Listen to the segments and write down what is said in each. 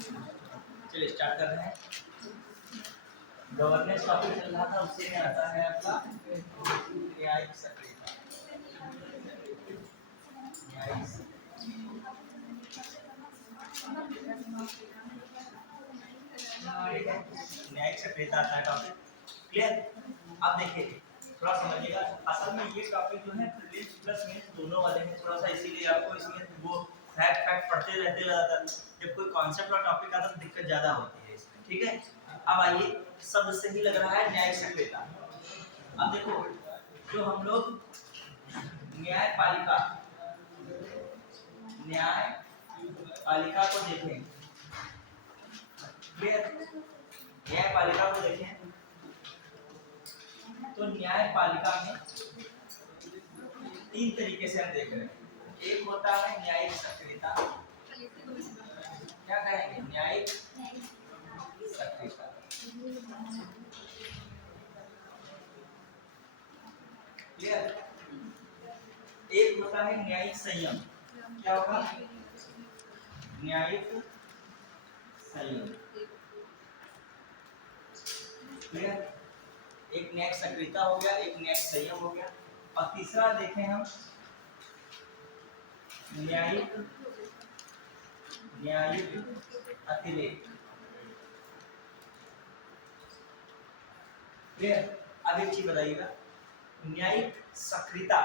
चलिए स्टार्ट कर रहे हैं। गवर्नेंस टॉपिक चल रहा था, उसी में आता है आपका न्यायिक सक्रियता। न्यायिक सक्रियता आता है टॉपिक। क्लियर? अब देखिए थोड़ा समझिएगा, असल में ये टॉपिक जो है प्रीलिम्स प्लस मेंस दोनों वाले हैं, थोड़ा सा इसीलिए आपको इसमें वो फैक्ट पढ़ते रहते लगातार। जब कोई कॉन्सेप्ट और टॉपिक आता है तो दिक्कत ज्यादा होती है इसमें। ठीक है, अब आइए, शब्द से ही लग रहा है न्यायिक सक्रियता। अब देखो, जो हम लोग न्यायपालिका को देखें, न्यायपालिका को देखें तो न्यायपालिका में तीन तरीके से हम देख रहे हैं। एक होता है न्यायिक सक्रियता, क्या कहेंगे, न्यायिक सक्रियता। क्लियर? एक होता है न्यायिक संयम, क्या होगा, न्यायिक संयम। क्लियर? एक न्यायिक सक्रियता हो गया, एक न्यायिक संयम हो गया, और तीसरा देखें हम न्यायिक अतिरेक। क्लियर? अब एक चीज बताइएगा, न्यायिक सक्रियता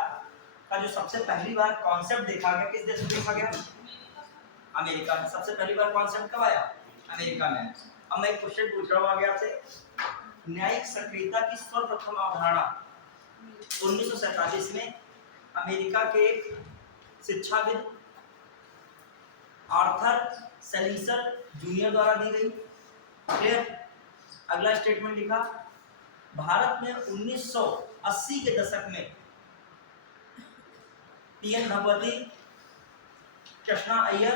का जो सबसे पहली बार कॉन्सेप्ट देखा गया किस देश में देखा गया, अमेरिका में। सबसे पहली बार कॉन्सेप्ट कब आया, अमेरिका में। अब मैं एक क्वेश्चन पूछ रहा हूँ आगे आपसे, न्यायिक सक्रियता की सर्वप्रथम अवधारणा 1947 में अमेरिका के शिक्षाविद आर्थर सेलिंसर जूनियर द्वारा दी गई। क्लियर? अगला स्टेटमेंट लिखा, भारत में 1980 के दशक में पीएन भगवती, कृष्णा अय्यर,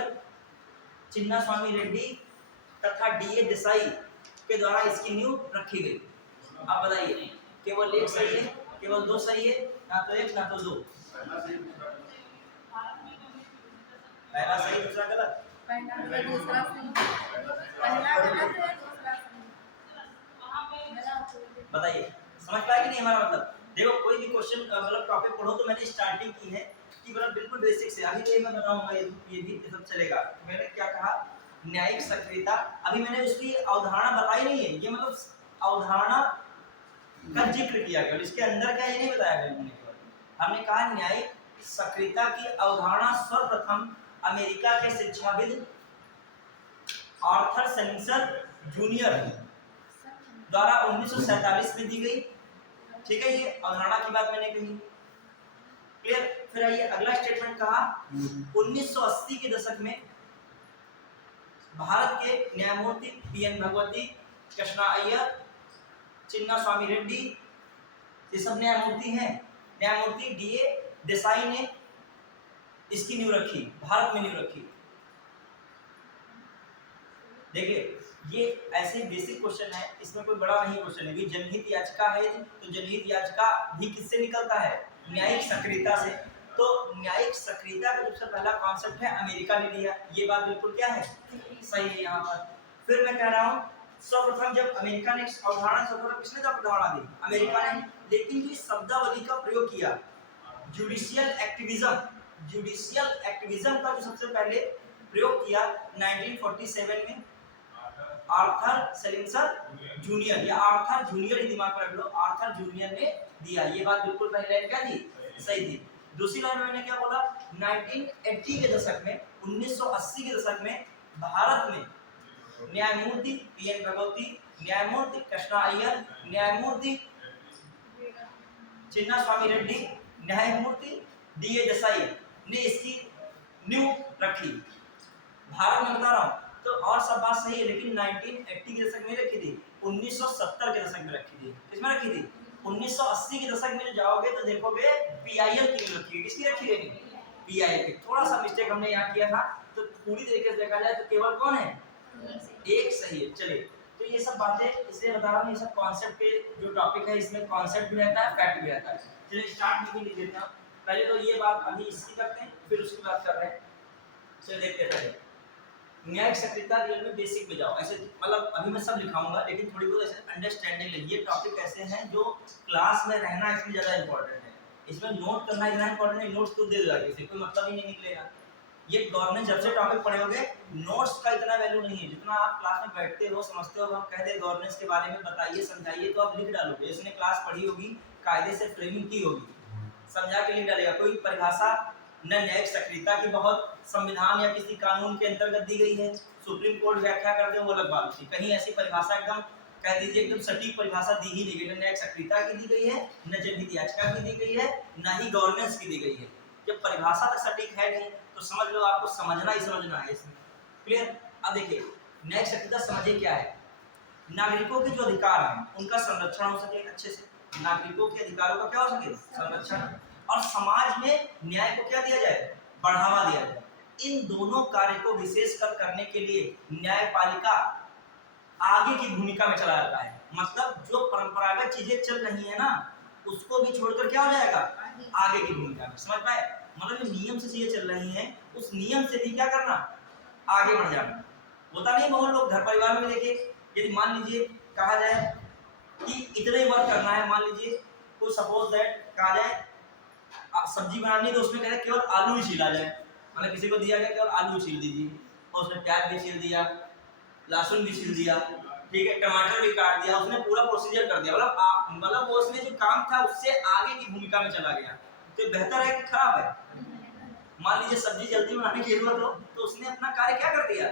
चिन्ना स्वामी रेड्डी तथा डीए देसाई के द्वारा इसकी नींव रखी गई। आप बताइए, केवल एक सही है, केवल दो सही है, ना तो एक ना तो दो? पहला सही, दूसरा गलत? दूसरा सही, पहला गलत है, दूसरा सही। बताइए समझ पाए कि नहीं हमारा मतलब? देखो, कोई भी क्वेश्चन मतलब टॉपिक पढ़ो तो मैंने स्टार्टिंग की है कि मतलब बिल्कुल बेसिक से, अभी तो मैं बताऊंगा ये भी सब चलेगा। मैंने क्या कहा, न्यायिक सक्रियता, अभी मैंने उसकी अवधारणा बताई नहीं है, ये मतलब अवधारणा का जिक्र किया गया, इसके अंदर क्या ये नहीं बताया गया। हमने कहा न्यायिक सक्रियता की अवधारणा सर्वप्रथम अमेरिका के शिक्षाविद आर्थर सेलिंसर जूनियर द्वारा 1947 में दी गई। ठीक है, ये अवधारणा की बात मैंने कही। क्लियर? फिर आइए अगला स्टेटमेंट कहा, 1980 के दशक में भारत के न्यायमूर्ति पीएन भगवती, कृष्णा अय्यर, चिन्ना स्वामी रेड्डी, ये सब न्यायमूर्ति हैं। न्यायमूर्ति डीए देसाई ने इसकी नींव रखी, भारत में नींव रखी। देखिए, ये ऐसे बेसिक क्वेश्चन है, इसमें कोई बड़ा नहीं क्वेश्चन है। जनहित याचिका है तो जनहित याचिका भी किससे निकलता है, न्यायिक सक्रियता से। तो न्यायिक सक्रियता का सबसे पहला कॉन्सेप्ट है अमेरिका ने दिया, ये बात बिल्कुल क्या है, सही है यहाँ पर। फिर मैं कह रहा हूँ, सर्वप्रथम जब अमेरिका ने अवधारणा, सर्वप्रथम किसने जब अवधारणा दी, अमेरिका ने। लेकिन जो शब्दावली का प्रयोग किया, जुडिशियल एक्टिविज्म का जो सबसे पहले प्रयोग किया 1947 में आर्थर सेलिंसर जूनियर, या आर्थर जूनियर ही दिमाग में रख लो, आर्थर जूनियर ने दिया। ये बात बिल्कुल पहले लाइन क्या थी, सही थी। दूसरी लाइन में मैंने क्या बोला, 1980 के दशक में, 1980 के दशक में भारत में न्यायमूर्ति पीएन भगवती, न्यायमूर्ति कृष्णा अय्यर, न्यायमूर्ति चिन्ना स्वामी रेड्डी, न्यायमूर्ति डीए देसाई ने इसकी नींव रखी। भारत में बता रहा हूँ तो और सब बात सही है, लेकिन 1980 के दशक में रखी थी, 1970 के दशक में रखी थी। किसमें रखी थी, 1980 के दशक में जो जाओगे तो देखोगे पीआईएल की नींव रखी है। किसकी रखी है, पीआईएल की। थोड़ा सा मिस्टेक हमने यहाँ किया था, तो पूरी तरीके से देखा जाए तो केवल कौन है, एक सही है। चलिए, तो ये सब बातें इसलिए बता रहा हूँ, ये सब कॉन्सेप्ट के जो टॉपिक है, इसमें कॉन्सेप्ट भी रहता है, फैक्ट भी रहता है। चलिए स्टार्ट में भी लिख देते हैं। पहले तो ये बात अभी इसकी करते हैं, फिर उसकी बात कर रहे हैं। चलिए देखते हैं, पहले न्यायिक सक्रियता रियल में बेसिक पे जाओ। ऐसे मतलब अभी मैं सब लिखाऊंगा, लेकिन थोड़ी बहुत ऐसे अंडरस्टैंडिंग लगी। ये टॉपिक ऐसे हैं जो क्लास में रहना इसलिए ज़्यादा इंपॉर्टेंट है। इसमें नोट करना इतना इंपॉर्टेंट है, नोट्स तो दे देगा किसी, कोई मतलब ही नहीं निकलेगा। ये गवर्नमेंट जब से टॉपिक पढ़े होगे, नोट्स का इतना वैल्यू नहीं है। जितना आप क्लास में बैठते हो, समझते हो, हम कहते हैं गवर्नेंस के बारे में बताइए, समझाइए, तो आप लिख डालोगे। इसने क्लास पढ़ी होगी, कायदे से फ्रेमिंग की होगी, समझा के लिख डालेगा। कोई परिभाषा न न्यायिक सक्रियता की बहुत संविधान या किसी कानून के अंतर्गत दी गई है, सुप्रीम कोर्ट व्याख्या कर दे वो अलग बात होती। कहीं ऐसी परिभाषा एकदम कह दीजिए एकदम सटीक परिभाषा दी ही नहीं गई, न न्यायिक सक्रियता की दी गई है, न जनहित याचिका की दी गई है, न ही गवर्नेंस की दी गई है। जब परिभाषा तक सटीक है नहीं तो समझ लो आपको समझना ही समझना है इसमें। क्लियर? अब देखिए न्यायिक सक्रियता समझिए क्या है। नागरिकों के जो अधिकार हैं उनका संरक्षण हो सके अच्छे से, नागरिकों के अधिकारों का क्या हो सके संरक्षण, और समाज में न्याय को क्या दिया जाए बढ़ावा दिया जाए। इन दोनों कार्य को विशेषकर करने के लिए न्यायपालिका आगे की भूमिका में चला जाता है। मतलब जो परंपरागत चीजें चल रही है ना उसको भी छोड़कर क्या हो जाएगा आगे की भूमिका में। समझ पाए? मतलब जो नियम से चीजें चल रही हैं उस नियम से भी क्या करना आगे बढ़ जाना। होता नहीं बहुत लोग घर परिवार में देखिए, यदि मान लीजिए कहा जाए कि इतने वर्क करना है, मान लीजिए कोई सपोज दैट कहा जाए सब्जी बनानी तो उसमें कहते हैं केवल आलू ही छीला जाए, मतलब किसी को दिया गया केवल आलू छील दीजिए और उसने प्याज भी छील दिया, लहसुन भी छील दिया, ठीक है, टमाटर भी काट दिया, उसने पूरा प्रोसीजर कर दिया। मतलब वो उसने जो काम था उससे आगे की भूमिका में चला गया। तो बेहतर है कि खराब है? मान लीजिए सब्जी जल्दी बनाने की जरूरत हो तो उसने अपना कार्य क्या कर दिया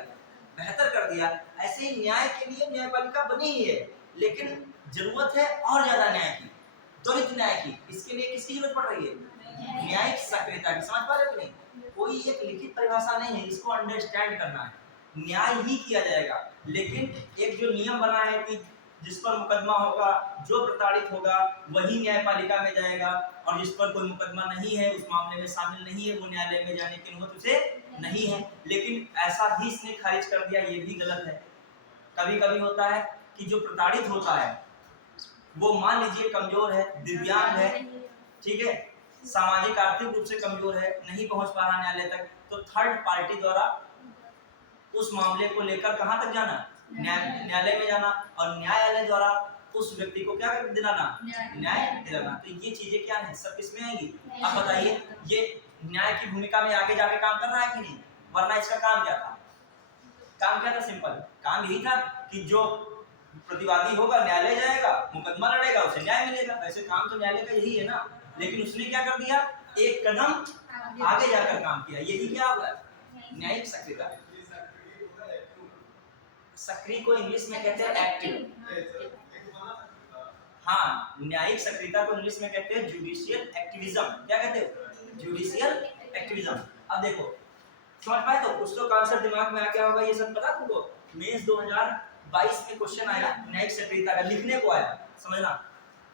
बेहतर कर दिया। ऐसे ही न्याय के लिए न्यायपालिका बनी ही है, लेकिन जरूरत है और ज्यादा न्याय की, त्वरित न्याय की। इसके लिए किसकी जरूरत पड़ रही है न्यायिक सक्रियता की। समझ पा रहे हो नहीं? कोई एक लिखित परिभाषा नहीं है, इसको अंडरस्टैंड करना है, न्याय ही किया जाएगा। लेकिन एक जो नियम बना है कि जिस पर मुकदमा होगा, जो प्रताड़ित होगा वही न्यायपालिका में जाएगा, और जिस पर कोई मुकदमा नहीं है, उस मामले में शामिल नहीं है, वो न्यायालय में जाने की नौबत उसे नहीं है। लेकिन ऐसा भी इसने खारिज कर दिया, ये भी गलत है। कभी कभी होता है कि जो प्रताड़ित होता है वो मान लीजिए कमजोर है, दिव्यांग है, ठीक है, सामाजिक आर्थिक रूप से कमजोर है, नहीं पहुंच पा रहा न्यायालय तक, तो थर्ड पार्टी द्वारा उस मामले को लेकर कहां तक जाना न्यायालय में जाना, और न्यायालय द्वारा उस व्यक्ति को क्या दिलाना न्याय दिलाना। तो ये चीजें क्या है सब किसमें आएंगी? अब बताइए ये न्याय की भूमिका में आगे जाके काम कर रहा है कि नहीं? वरना इसका काम क्या था? काम क्या था? सिंपल काम यही था कि जो प्रतिवादी होगा न्यायालय जाएगा, मुकदमा लड़ेगा, उसे न्याय मिलेगा। वैसे काम तो न्यायालय का यही है ना, लेकिन उसने क्या कर दिया एक कदम आगे जाकर काम किया। यही क्या हुआ न्यायिक सक्रियता। सक्रिय को इंग्लिश में कहते हैं एक्टिव। हाँ, न्यायिक सक्रियता को इंग्लिश में कहते हैं जुडिशियल एक्टिविज्म। क्या कहते हैं? Judicial activism. अब देखो समझ पाए तो कुछ तो कॉन्सेप्ट दिमाग में आ गया होगा। ये सब पता तुमको मेंस 2022 में क्वेश्चन आया न्यायिक सक्रियता का, लिखने को आया, समझना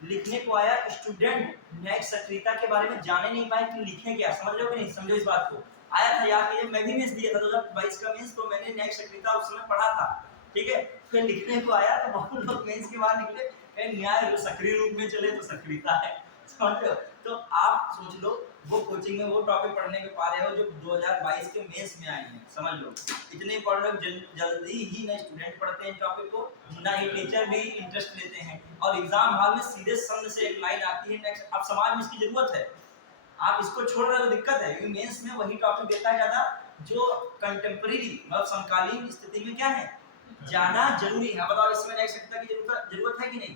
लिखने को आया। स्टूडेंट न्यायिक सक्रियता के बारे में जाने नहीं पाए कि लिखें क्या। समझ लो कि नहीं? समझो इस बात को। आया था याद कीजिए, मैं भी मेंस दिया था 2022 का मेंस, तो मैंने न्यायिक सक्रियता उस समय पढ़ा था, ठीक है। फिर लिखने को आया तो बहुत लोग मेंस के बाद निकले न्याय सक्रिय रूप में चले तो सक्रियता है। समझ लो? तो आप सोच लो वो कोचिंग में वो टॉपिक पढ़ने के पा रहे हो जो 2022 के मेंस में आए हैं। समझ लो इतने इंपॉर्टेंट, जल्दी ही ना स्टूडेंट पढ़ते हैं टॉपिक को, ना ही टीचर भी इंटरेस्ट लेते हैं, और एग्जाम हॉल में सीधे सामने से एक लाइन आती है नेक्स्ट। अब समाज में इसकी जरूरत है, आप इसको छोड़ रहे हो तो दिक्कत है, क्योंकि मेंस में वही टॉपिक देता है ज्यादा जो कंटेम्परेरी मतलब समकालीन स्थिति में क्या है ज्यादा जरूरी है। बताओ इसमें न्यायिक सक्रियता की जरूरत है कि नहीं?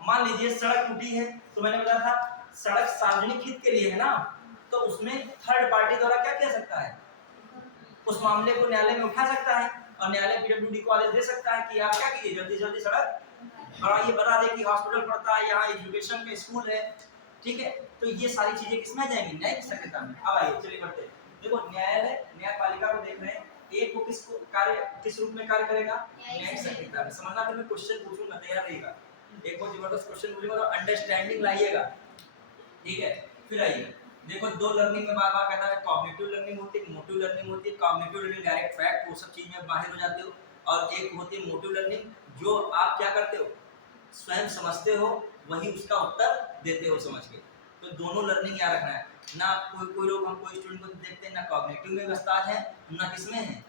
मान लीजिए सड़क टूटी है, तो मैंने बताया था सड़क सार्वजनिक हित के लिए है ना, तो उसमें थर्ड पार्टी द्वारा क्या किया सकता है उस मामले को न्यायालय में उठा सकता है, और न्यायालय पीडब्ल्यूडी को आदेश दे सकता है कि आप क्या कीजिए जल्दी जल्दी सड़क बढ़ाइए, बता दे कि हॉस्पिटल पड़ता है, यहाँ एजुकेशन का स्कूल है, ठीक है। तो ये सारी चीजें किसमें आ जाएंगी? न्यायिक सक्रियता में। अब आइए चलिए बढ़ते हैं। देखो न्यायालय न्यायपालिका को देख रहे हैं, एक को किस रूप में कार्य करेगा? न्यायिक सक्रियता में। समझना, फिर मैं क्वेश्चन पूछूंगा, तैयार रहिएगा। एक बहुत जबरदस्त क्वेश्चन पूछूंगा तो अंडरस्टैंडिंग लाइएगा, ठीक है। फिर आइए देखो दो लर्निंग में बार बार कहता है कॉग्निटिव लर्निंग होती है, मोटिव लर्निंग होती है। कॉग्निटिव लर्निंग डायरेक्ट फैक्ट वो सब चीज में माहिर हो जाते हो, और एक होती है मोटिव लर्निंग जो आप क्या करते हो स्वयं समझते हो वही उसका उत्तर देते हो समझ के। तो दोनों लर्निंग याद रखना है ना। कोई लोग हम कोई स्टूडेंट को देखते हैं ना कॉग्निटिव में उस्ताद है ना किसमें है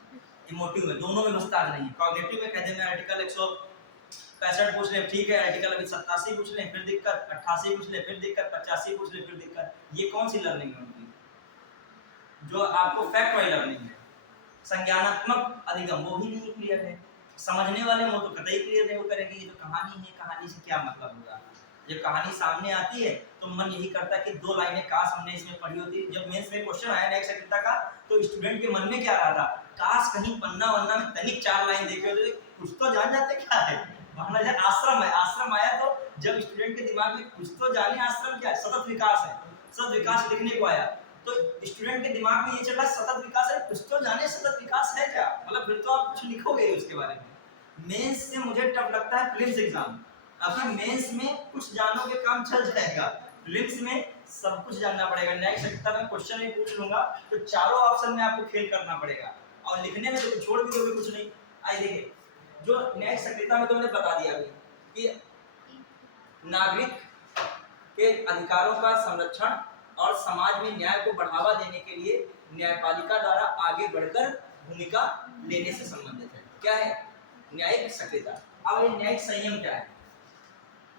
इमोटिव में, दोनों में मुस्ताद नहीं। कॉग्निटिव में कहते हैं आर्टिकल 165 पूछ ले, ठीक है, आर्टिकल अभी 87 पूछ ले फिर दिक्कत, 88 पूछ ले फिर दिक्कत, 85 पूछ ले फिर दिक्कत। ये कौन सी लर्निंग है उनकी? जो आपको फैक्ट वाली लर्निंग है। संज्ञानात्मक अधिगम वो भी नहीं क्लियर है। समझने वाले वो तो कतई क्लियर नहीं वो करेंगे ये तो कहानी है, कहानी से क्या मतलब होगा। जब कहानी सामने आती है तो मन यही करता है कि 2 लाइनें काश हमने इसमें पढ़ी होती। जब मेंस में क्वेश्चन आया न्यायिक सक्रियता का तो स्टूडेंट के मन में क्या रहा था, काश कहीं पन्ना वन्ना में तनिक 4 लाइन देखे होते, कुछ तो जान जाते क्या है। वरना जब आश्रम है, आश्रम आया तो जब स्टूडेंट के दिमाग में कुछ तो जाने आश्रम क्या है, सतत विकास है, सतत विकास लिखने को आया तो स्टूडेंट के दिमाग में ये चल रहा है सतत विकास है, कुछ तो जाने सतत विकास है क्या, मतलब फिर तो आप कुछ लिखोगे उसके बारे में। मेंस से मुझे टफ लगता है प्रीलिम्स एग्जाम। अभी मेंस में कुछ जानोगे काम चल जाएगा, प्रीलिम्स में सब कुछ जानना पड़ेगा। न्यायिक सक्रियता में क्वेश्चन ही पूछ लूंगा तो चारों ऑप्शन में आपको फेल करना पड़ेगा और लिखने में तो छोड़ भी दोगे कुछ नहीं। आइए देखिए, जो न्यायिक सक्रियता में तो मैंने बता दिया अभी कि नागरिक के अधिकारों का संरक्षण और समाज में न्याय को बढ़ावा देने के लिए न्यायपालिका द्वारा आगे बढ़कर भूमिका लेने से संबंधित है। क्या है न्यायिक सक्रियता। अब ये न्यायिक संयम क्या है,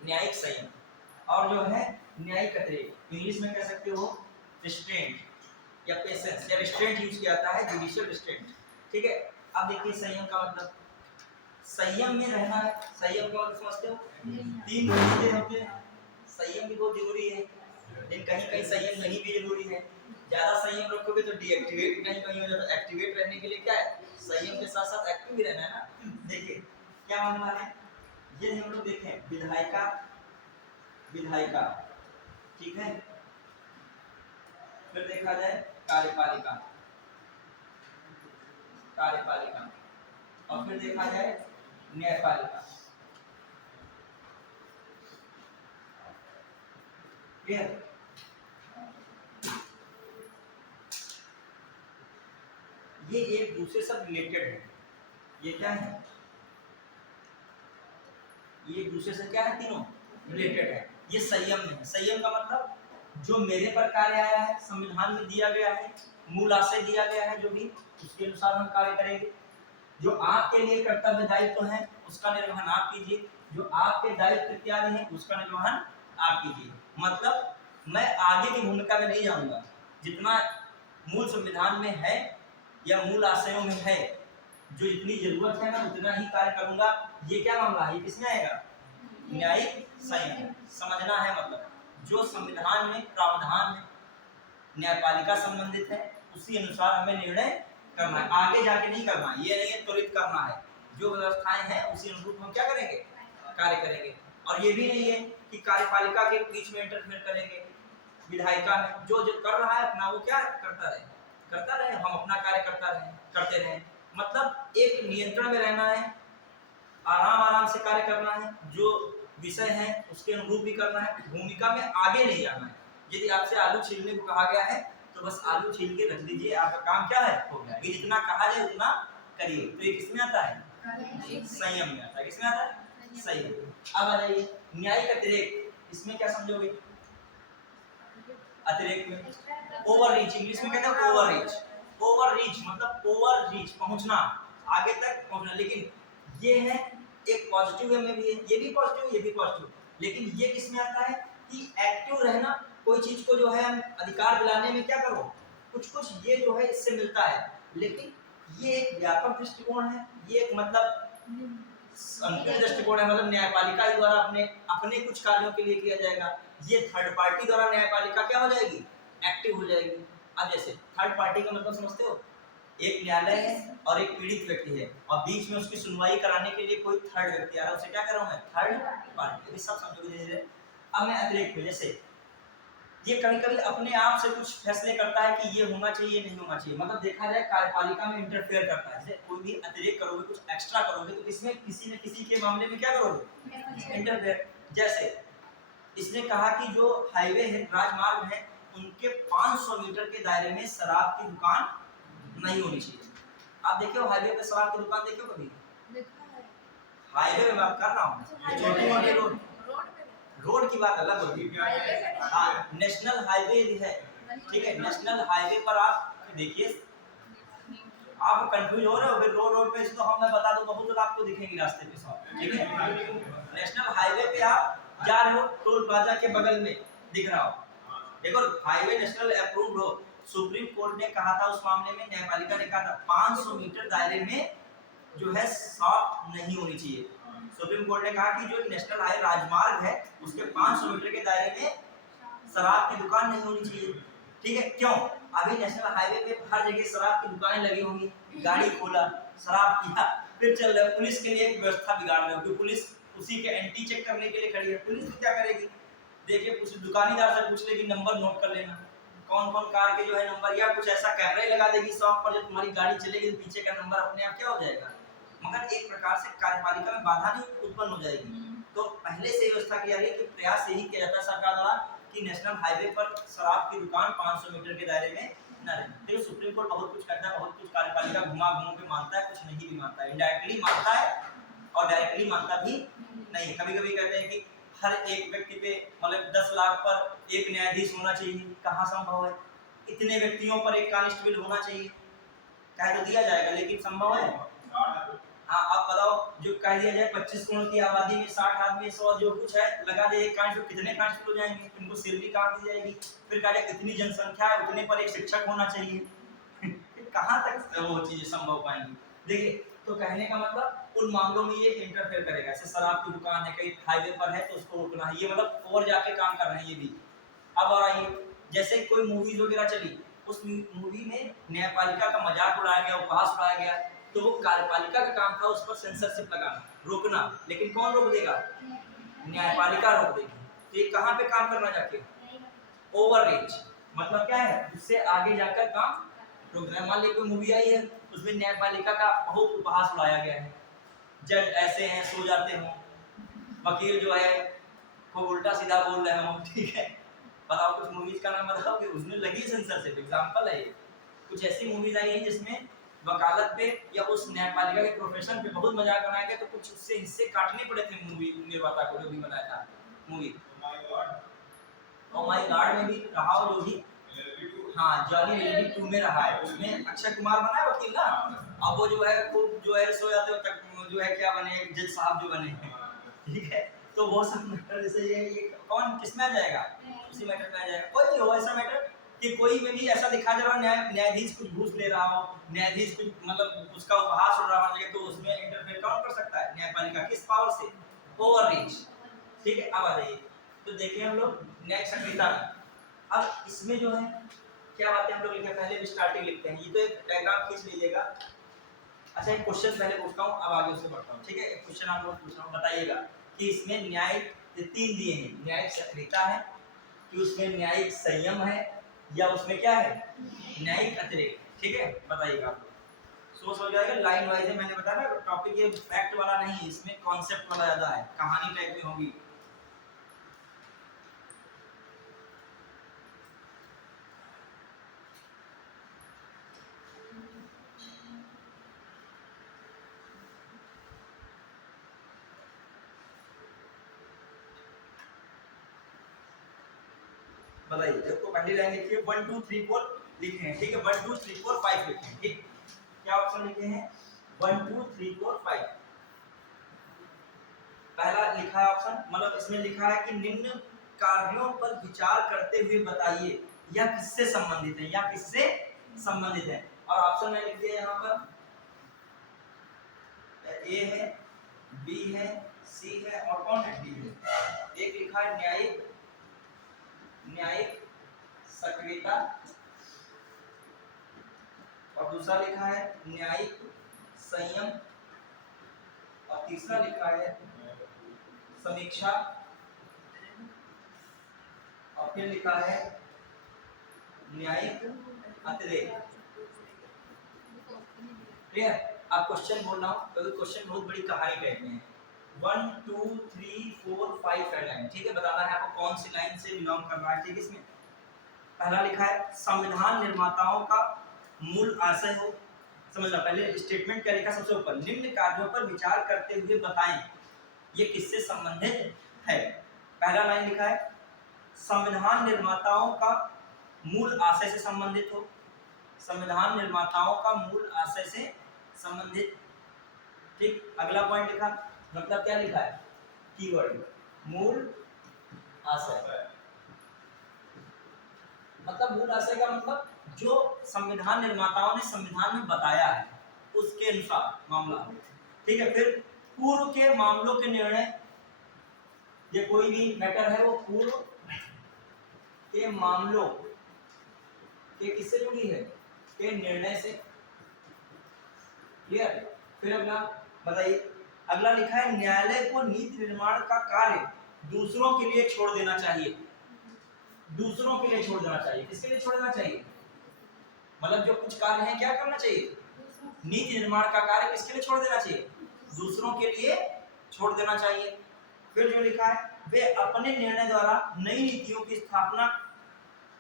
न्यायिक संयम और जो है न्यायिक अतिरेक, इंग्लिश में कह सकते हो रिस्ट्रेंट या पेशेंस या रिस्ट्रेंट यूज किया जाता है, जुडिशियल रिस्ट्रेंट। ठीक है, अब देखिए संयम का मतलब, संयम में रहना है। संयम का मतलब समझते हो, 3 चीजें होते हैं। संयम भी बहुत जरूरी है लेकिन कहीं कहीं संयम नहीं भी जरूरी है। ज्यादा संयम रखोगे तो डीएक्टिवेट कहीं कहीं हो जाता है। एक्टिवेट रहने के लिए क्या है, संयम के साथ साथ एक्टिव भी रहना है ना। देखिए क्या होने वाला है, ये हम लोग देखें विधायिका, विधायिका, ठीक है, फिर देखा जाए कार्यपालिका, कार्यपालिका, और फिर देखा जाए न्यायपालिका। क्लियर? ये एक दूसरे से रिलेटेड है। ये क्या है, ये एक दूसरे से क्या है, तीनों रिलेटेड है। ये संयम में है। संयम का मतलब जो मेरे पर कार्य आया है, संविधान में दिया गया है, मूल आशय दिया गया है, जो भी उसके अनुसार हम कार्य करेंगे। जो आपके लिए कर्तव्य दायित्व है उसका निर्वहन आप कीजिए, जो आपके दायित्व इत्यादि है उसका निर्वहन आप कीजिए। मतलब मैं आगे की भूमिका में नहीं जाऊंगा, जितना मूल संविधान में है या मूल आशयों में है, जो जितनी जरूरत है मैं उतना ही कार्य करूंगा। ये क्या मामला है, ये किसमें आएगा, न्यायिक संयम। समझना है मतलब जो संविधान में प्रावधान है, न्यायपालिका संबंधित है, उसी अनुसार हमें निर्णय करना है, आगे जाके नहीं करना। ये नहीं है त्वरित करना है, जो व्यवस्थाएं हैं उसी अनुरूप हम क्या करेंगे, कार्य करेंगे। और ये भी नहीं है कि कार्यपालिका के बीच में इंटरफेयर करेंगे। विधायिका में जो जो कर रहा है अपना वो क्या करता रहे, करता रहे, हम अपना कार्य करते रहे। मतलब एक नियंत्रण में रहना है, आराम आराम से कार्य करना है, जो विषय है उसके अनुरूप भी करना है, भूमिका में आगे नहीं जाना है। यदि आपसे आलू छीलने को कहा गया है तो बस आलू छील के रख दीजिए, आपका काम क्या है, हो गया। ये जितना कहा जाए उतना करिए। तो ये किसमें आता है, संयम में आता है। किसमें आता है, संयम। अब आ जाइए न्यायिक अतिरेक, इसमें क्या समझोगे, अतिरेक में ओवर रीच, इंग्लिश में कहते हैं ओवर रीच। ओवर रीच मतलब ओवर रीच, पहुंचना, आगे तक पहुंचना। लेकिन ये है एक पॉजिटिव वे में भी है, ये भी पॉजिटिव, ये भी पॉजिटिव। लेकिन ये किसमें आता है कि एक्टिव रहना, कोई चीज को जो है हम अधिकार दिलाने में क्या करो, कुछ कुछ ये जो है इससे मिलता है। लेकिन ये एक व्यापक दृष्टिकोण है, ये एक मतलब संकीर्ण दृष्टिकोण है, मतलब न्यायपालिका द्वारा अपने कुछ कार्यों के लिए किया जाएगा। ये थर्ड पार्टी द्वारा न्यायपालिका क्या हो जाएगी, एक्टिव हो जाएगी। अब जैसे थर्ड पार्टी का मतलब समझते हो, एक न्यायालय है और एक पीड़ित व्यक्ति है और बीच में उसकी सुनवाई कराने के लिए कोई थर्ड व्यक्ति आ रहा है, उसे क्या कर रहा हूं मैं, थर्ड पार्टी। ये सब समझोगे धीरे धीरे। अब मैं अतिरेक में, जैसे ये कभी कभी अपने आप से कुछ फैसले करता है कि ये होना चाहिए नहीं होना चाहिए। मतलब देखा जाए कार्यपालिका में इंटरफेयर करता है। जैसे कोई भी अतिरेक करोगे, कुछ एक्स्ट्रा करोगे तो इसमें किसी न किसी के मामले में क्या करोगे, इंटरफेयर। जैसे इसने कहा कि जो हाईवे है, राजमार्ग है, उनके 500 मीटर के दायरे में शराब की दुकान नहीं होनी चाहिए। आप देखो हाईवे पे शराब की दुकान देखो कभी, हाईवे में बात कर रहा हूँ, छोटी मोटी रोड की बात अलग होती है। हाँ, नेशनल हाईवे है, ठीक है, नेशनल हाईवे पर आप देखिए आप कंफ्यूज हो रहे हो, फिर रोड पे तो हम मैं बता दूं बहुत लोग आपको दिखेंगे रास्ते पे सब, ठीक है। नेशनल हाईवे पे आप जा रहे हो, टोल प्लाजा के बगल में दिख रहा हो, देखो हाईवे नेशनल अप्रूव्ड हो। सुप्रीम कोर्ट ने कहा था उस मामले में, न्यायपालिका ने कहा था 500 मीटर दायरे में जो है शॉप नहीं होनी चाहिए। सुप्रीम कोर्ट ने कहा कि जो नेशनल हाईवे राजमार्ग है उसके 500 मीटर के दायरे में शराब की दुकान नहीं होनी चाहिए, ठीक है। क्यों? अभी नेशनल हाईवे पे हर जगह शराब की दुकानें लगी होंगी, गाड़ी खोला, शराब किया, फिर चल रहे, पुलिस के लिए एक व्यवस्था बिगाड़ रहे हो कि पुलिस उसी के एंटी चेक करने के लिए खड़ी है। पुलिस भी क्या करेगी, देखिए कुछ दुकानदार से पूछ लेगी नंबर नोट कर लेना, कौन कौन कार के जो है नंबर, या कुछ ऐसा कैमरा लगा देगी शॉप पर, जब तुम्हारी गाड़ी चलेगी तो पीछे का नंबर अपने आप क्या हो जाएगा। मगर एक प्रकार से कार्यपालिका में बाधा नहीं उत्पन्न हो जाएगी। तो पहले से व्यवस्था किया गया कि प्रयास यही किया जाता है सरकार द्वारा कि नेशनल हाईवे पर शराब की दुकान 500 मीटर के दायरे में न रहे। देखिए सुप्रीम कोर्ट बहुत कुछ करता है, बहुत कुछ कार्यपालिका घुमा घुमा के मानता है, कुछ नहीं भी मानता है, इनडायरेक्टली मानता है और डायरेक्टली मानता भी नहीं। कभी कभी कहते हैं कि हर एक व्यक्ति पे मतलब 10 लाख पर एक न्यायाधीश होना चाहिए, कहाँ संभव है। इतने व्यक्तियों पर एक कांस्टेबल होना चाहिए, कह तो दिया जाएगा लेकिन संभव है। हाँ आप बताओ, जो कह दिया जाए 25 करोड़ की आबादी में 60 आदमी 100 जो कुछ है लगा दे एक कांस्टेबल, कितने कांस्टेबल हो जाएंगे, उनको सैलरी कहाँ दी जाएगी। फिर कह दिया इतनी जनसंख्या है उतने पर एक शिक्षक होना चाहिए कहाँ तक वो चीजें संभव पाएंगी। देखिए तो कहने का मतलब उन मामलों में ये इंटरफेयर करेगा, जैसे शराब की दुकान है कहीं हाईवे पर है तो उसको रोकना है, ये मतलब ओवर जाके काम कर रहे हैं ये भी। अब और आइए, जैसे कोई मूवीज वगैरह चली, उस मूवी में न्यायपालिका का मजाक उड़ाया गया, उपहास उड़ाया गया, तो वो कार्यपालिका का काम था उस पर सेंसरशिप लगाना, रोकना। लेकिन कौन रोक देगा? न्यायपालिका रोक देगी। तो ये कहाँ पे काम करना जाके? ओवर रेंज, मतलब क्या है, उससे आगे जाकर काम रोक देना। मान लीजिए कोई मूवी आई है उसमें न्यायपालिका का बहुत उपहास उड़ाया गया है, जज ऐसे हैं सो जाते हों, वकील जो है वो उल्टा सीधा बोल रहे हों, ठीक है। बताओ कुछ मूवीज का नाम बताओ कि उसमें लगी सेंसरशिप, एग्जांपल है ये। कुछ ऐसी मूवीज आई हैं जिसमें वकालत पे या उस न्यायपालिका के प्रोफेशन पे बहुत मजाक बनाया गया, तो कुछ उससे हिस्से काटने पड़े थे मूवी निर्माता को जो भी बनाया था मूवी। ओ माय गॉड में भी रहा हो जो भी, हाँ जॉली लेडी 2 में रहा है, उसमें अक्षय कुमार बना है वकील ना। अब वो जो है खूब जो है सो जाते हो तक जो है क्या बने, जज साहब जो बने हैं, ठीक है। तो वो सब मैटर जैसे ये कौन किसमें आ जाएगा, उसी मैटर में आ जाएगा। कोई भी हो ऐसा मैटर कि कोई में भी ऐसा दिखा जा रहा हो न्यायाधीश कुछ घूस ले रहा हो, न्यायाधीश कुछ मतलब उसका उपहास हो रहा हो, तो उसमें इंटरफेयर कौन कर सकता है? न्यायपालिका। किस पावर से? ओवर रीच, ठीक है। अब आ जाइए, तो देखिए हम लोग न्यायिक सक्रियता में, अब इसमें जो है क्या बातें हम लोग लिखे, पहले भी स्टार्टिंग लिखते हैं, ये तो एक डायग्राम खींच लीजिएगा। अच्छा एक क्वेश्चन पहले पूछता हूँ, अब आगे उससे बढ़ता हूँ, ठीक है। एक क्वेश्चन आप लोग पूछ रहा हूँ, बताइएगा कि इसमें न्यायिक 3 दिए हैं, न्यायिक सक्रियता है कि उसमें न्यायिक संयम है या उसमें क्या है न्यायिक अतिरेक, ठीक है। बताइएगा आप लोग, सोच हो जाएगा। लाइन वाइज है, मैंने बताया ना टॉपिक ये फैक्ट वाला नहीं, इसमें कॉन्सेप्ट वाला ज्यादा है, कहानी टाइप में होगी। बताइए, देखो पहली लाइन लिखिए 1 2 3 4 लिखे हैं, ठीक है। 1 2 3 4 5 लिखे हैं, ठीक। क्या ऑप्शन लिखे हैं? 1 2 3 4 5। पहला लिखा है ऑप्शन, मतलब इसमें लिखा है कि निम्न कार्यों पर विचार करते हुए बताइए यह किससे संबंधित है, या किससे संबंधित है। और ऑप्शन में लिख दिया यहाँ पर ए है, बी है, सी है और कौन है? डी है। एक लिखा है न्यायिक सक्रियता और दूसरा लिखा है न्यायिक संयम और तीसरा लिखा है समीक्षा और फिर लिखा है न्यायिक अतिरेक। क्लियर? अब क्वेश्चन बोल रहा हूँ, क्योंकि क्वेश्चन बहुत बड़ी कहानी टाइप में है। 1 2 3 4 5 है लाइन, ठीक है। बताना है आपको कौन सी लाइन से बिलोंग कर रहा है, ठीक है। इसमें पहला लिखा है संविधान निर्माताओं का मूल आशय हो, समझना। पहले स्टेटमेंट क्या लिखा सबसे ऊपर, निम्न कार्यों पर विचार करते हुए बताएं ये किससे संबंधित है। पहला लाइन लिखा है संविधान निर्माताओं का मूल आशय से संबंधित हो, संविधान निर्माताओं का मूल आशय से संबंधित। ठीक, अगला पॉइंट लिखा, मतलब क्या लिखा है, कीवर्ड मूल आशय। मतलब मूल आशय का मतलब जो संविधान निर्माताओं ने संविधान में बताया है उसके अनुसार मामला। ठीक है, फिर पूर्व के मामलों के निर्णय, ये कोई भी मैटर है वो पूर्व के मामलों के किससे जुड़ी है, के निर्णय से। क्लियर। फिर अगला बताइए, अगला लिखा है न्यायालय को नीति निर्माण का कार्य दूसरों के लिए छोड़ देना चाहिए। दूसरों के लिए छोड़ देना चाहिए, किसके लिए छोड़ देना चाहिए, मतलब जो कुछ कार्य है क्या करना चाहिए, नीति निर्माण का कार्य किसके लिए छोड़ देना चाहिए, दूसरों के लिए छोड़ देना चाहिए। फिर जो लिखा है, वे अपने निर्णय द्वारा नई नीतियों की स्थापना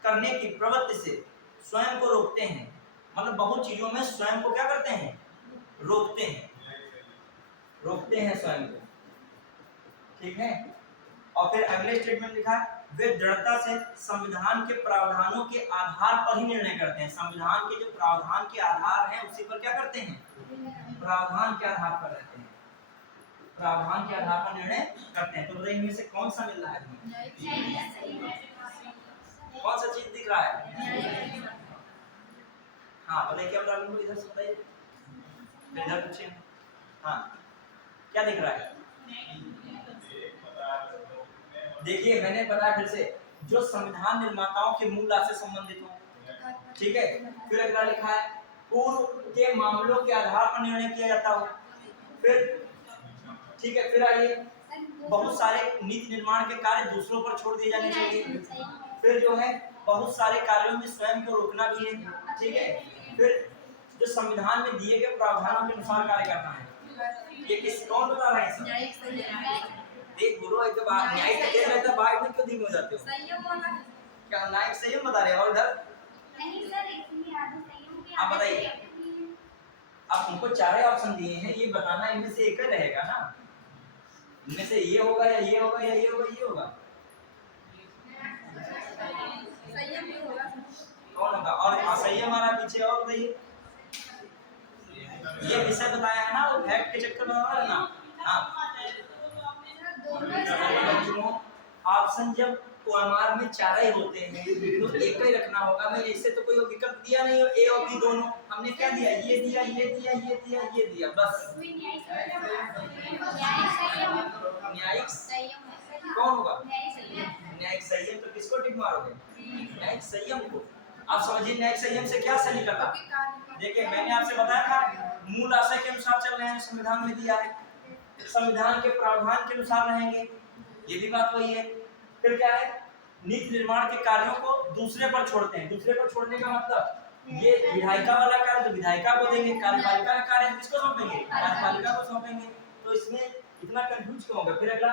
करने की प्रवृत्ति से स्वयं को रोकते हैं। मतलब बहुत चीजों में स्वयं को क्या करते हैं, रोकते हैं, रोकते हैं स्वयं को। ठीक है। और फिर अगले स्टेटमेंट लिखा है, वे दृढ़ता से संविधान के प्रावधानों के आधार पर ही निर्णय करते हैं। संविधान के जो प्रावधान के आधार हैं उसी पर क्या करते हैं, प्रावधान के आधार पर रहते हैं, प्रावधान के आधार पर निर्णय करते हैं। तो बताइए इनमें से कौन सा मिल रहा है तुम्हें, कौन सा चीज दिख रहा है। हाँ बताइए क्या बता रहे हो, इधर से बताइए, इधर पूछिए। हाँ क्या दिख रहा है, देखिए मैंने बताया फिर से, जो संविधान निर्माताओं के मूल आशय से संबंधित हो। ठीक है। फिर अगला लिखा है, पूर्व के मामलों के आधार पर निर्णय किया जाता हो। फिर ठीक है, फिर आइए, बहुत सारे नीति निर्माण के कार्य दूसरों पर छोड़ दिए जाने चाहिए। फिर जो है बहुत सारे कार्यों में स्वयं को रोकना भी है। ठीक है। फिर जो संविधान में दिए गए प्रावधानों के अनुसार कार्य करना है। ये किस कौन बता रहे हैं, देख बोलो एक बार, न्यायिक संयम रहता है, बाहर में क्यों धीमे हो जाते हो, संयम वाला क्या न्यायिक संयम बता रहे हैं। और इधर नहीं सर, इसमें आधा संयम के आप बताइए, अब तुमको चार ऑप्शन दिए हैं, ये बताना इनमें से एक ही रहेगा ना, इनमें से ये होगा या ये होगा या ये होगा, ये होगा, संयम भी होगा। कौन होगा। और असंयम वाला पीछे, और बताइए, ये विषय बताया है ना, वो फैक्ट के चक्कर में होगा ना। हाँ ऑप्शन जब ओएमआर में चार ही होते हैं तो एक ही रखना होगा। मैं इससे तो कोई विकल्प दिया नहीं, ए और बी दोनों हमने क्या दिया, ये दिया ये दिया ये दिया ये दिया, बस। न्यायिक कौन होगा, न्यायिक संयम। तो किसको टिक मारोगे, न्यायिक संयम को। आप समझिए न्यायिक संयम से क्या सही निकला। देखिए मैंने आपसे बताया था मूल आशय के अनुसार चल रहे हैं, संविधान में दिया है, संविधान के प्रावधान के अनुसार रहेंगे, ये भी बात वही है। फिर क्या है, नीति निर्माण के कार्यों को दूसरे पर छोड़ते हैं। दूसरे पर छोड़ने का मतलब ये विधायिका वाला कार्य तो विधायिका को देंगे, कार्यपालिका का कार्य किसको सौंपेंगे, कार्यपालिका को सौंपेंगे। तो इसमें इतना कंफ्यूज क्यों होगा। फिर अगला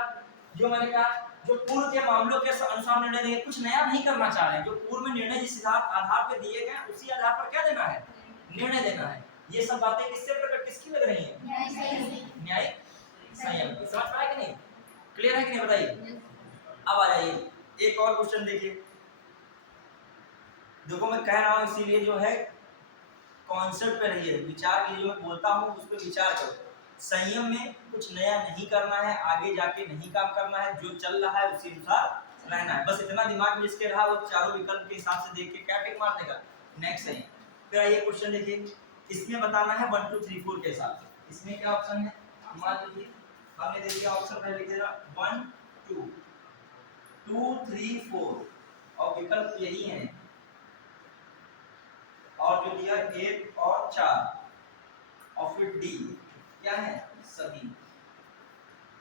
जो मैंने कहा, जो पूर्व के मामलों के अनुसार निर्णय देंगे, कुछ नया नहीं करना चाह रहे हैं, जो पूर्व में निर्णय जिस आधार पर दिए गए उसी आधार पर क्या देना है, निर्णय देना है। ये सब बातें किससे प्रकट, किसकी लग रही है, न्यायिक संयम। समझ पाए कि नहीं, क्लियर है कि नहीं बताइए। अब आ जाइए एक और क्वेश्चन देखिए, देखो मैं कह रहा हूं इसीलिए जो है कॉन्सेप्ट पे रहिए, विचार की जो मैं बोलता हूं उस पर विचार करो। संयम में कुछ नया नहीं करना है, आगे जाके नहीं काम करना है, जो चल रहा है उसी अनुसार रहना है, बस इतना दिमाग में जिसके रहा वो चारों विकल्प के हिसाब से देख के क्या टिक मार देगा, नेक्स्ट संयम। फिर आइए क्वेश्चन देखिए, इसमें बताना है 1 2 3 4 के हिसाब से। इसमें क्या ऑप्शन है, मान लीजिए हमने दे दिया ऑप्शन पहले लिख दिया 1 2 2 3 4 और विकल्प यही है, और जो दिया 1 और 4 और फिर डी क्या है, सभी।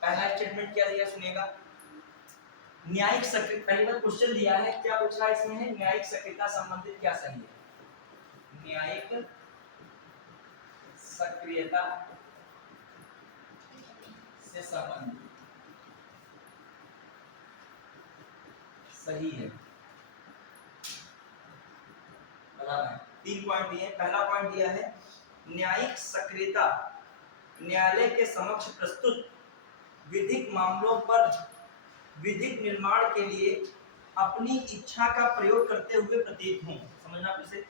पहला स्टेटमेंट क्या दिया सुनिएगा, न्यायिक सक्रियता, पहली बार क्वेश्चन दिया है क्या पूछ रहा है इसमें है, न्यायिक सक्रियता संबंधित क्या सही है, न्यायिक सक्रियता से संबंधित सही है। बराबर है, 3 पॉइंट दिए। पहला पॉइंट दिया है न्यायिक सक्रियता न्यायालय के समक्ष प्रस्तुत विधिक मामलों पर विधिक निर्माण के लिए अपनी इच्छा का प्रयोग करते हुए प्रतीत हों। समझना फिर से,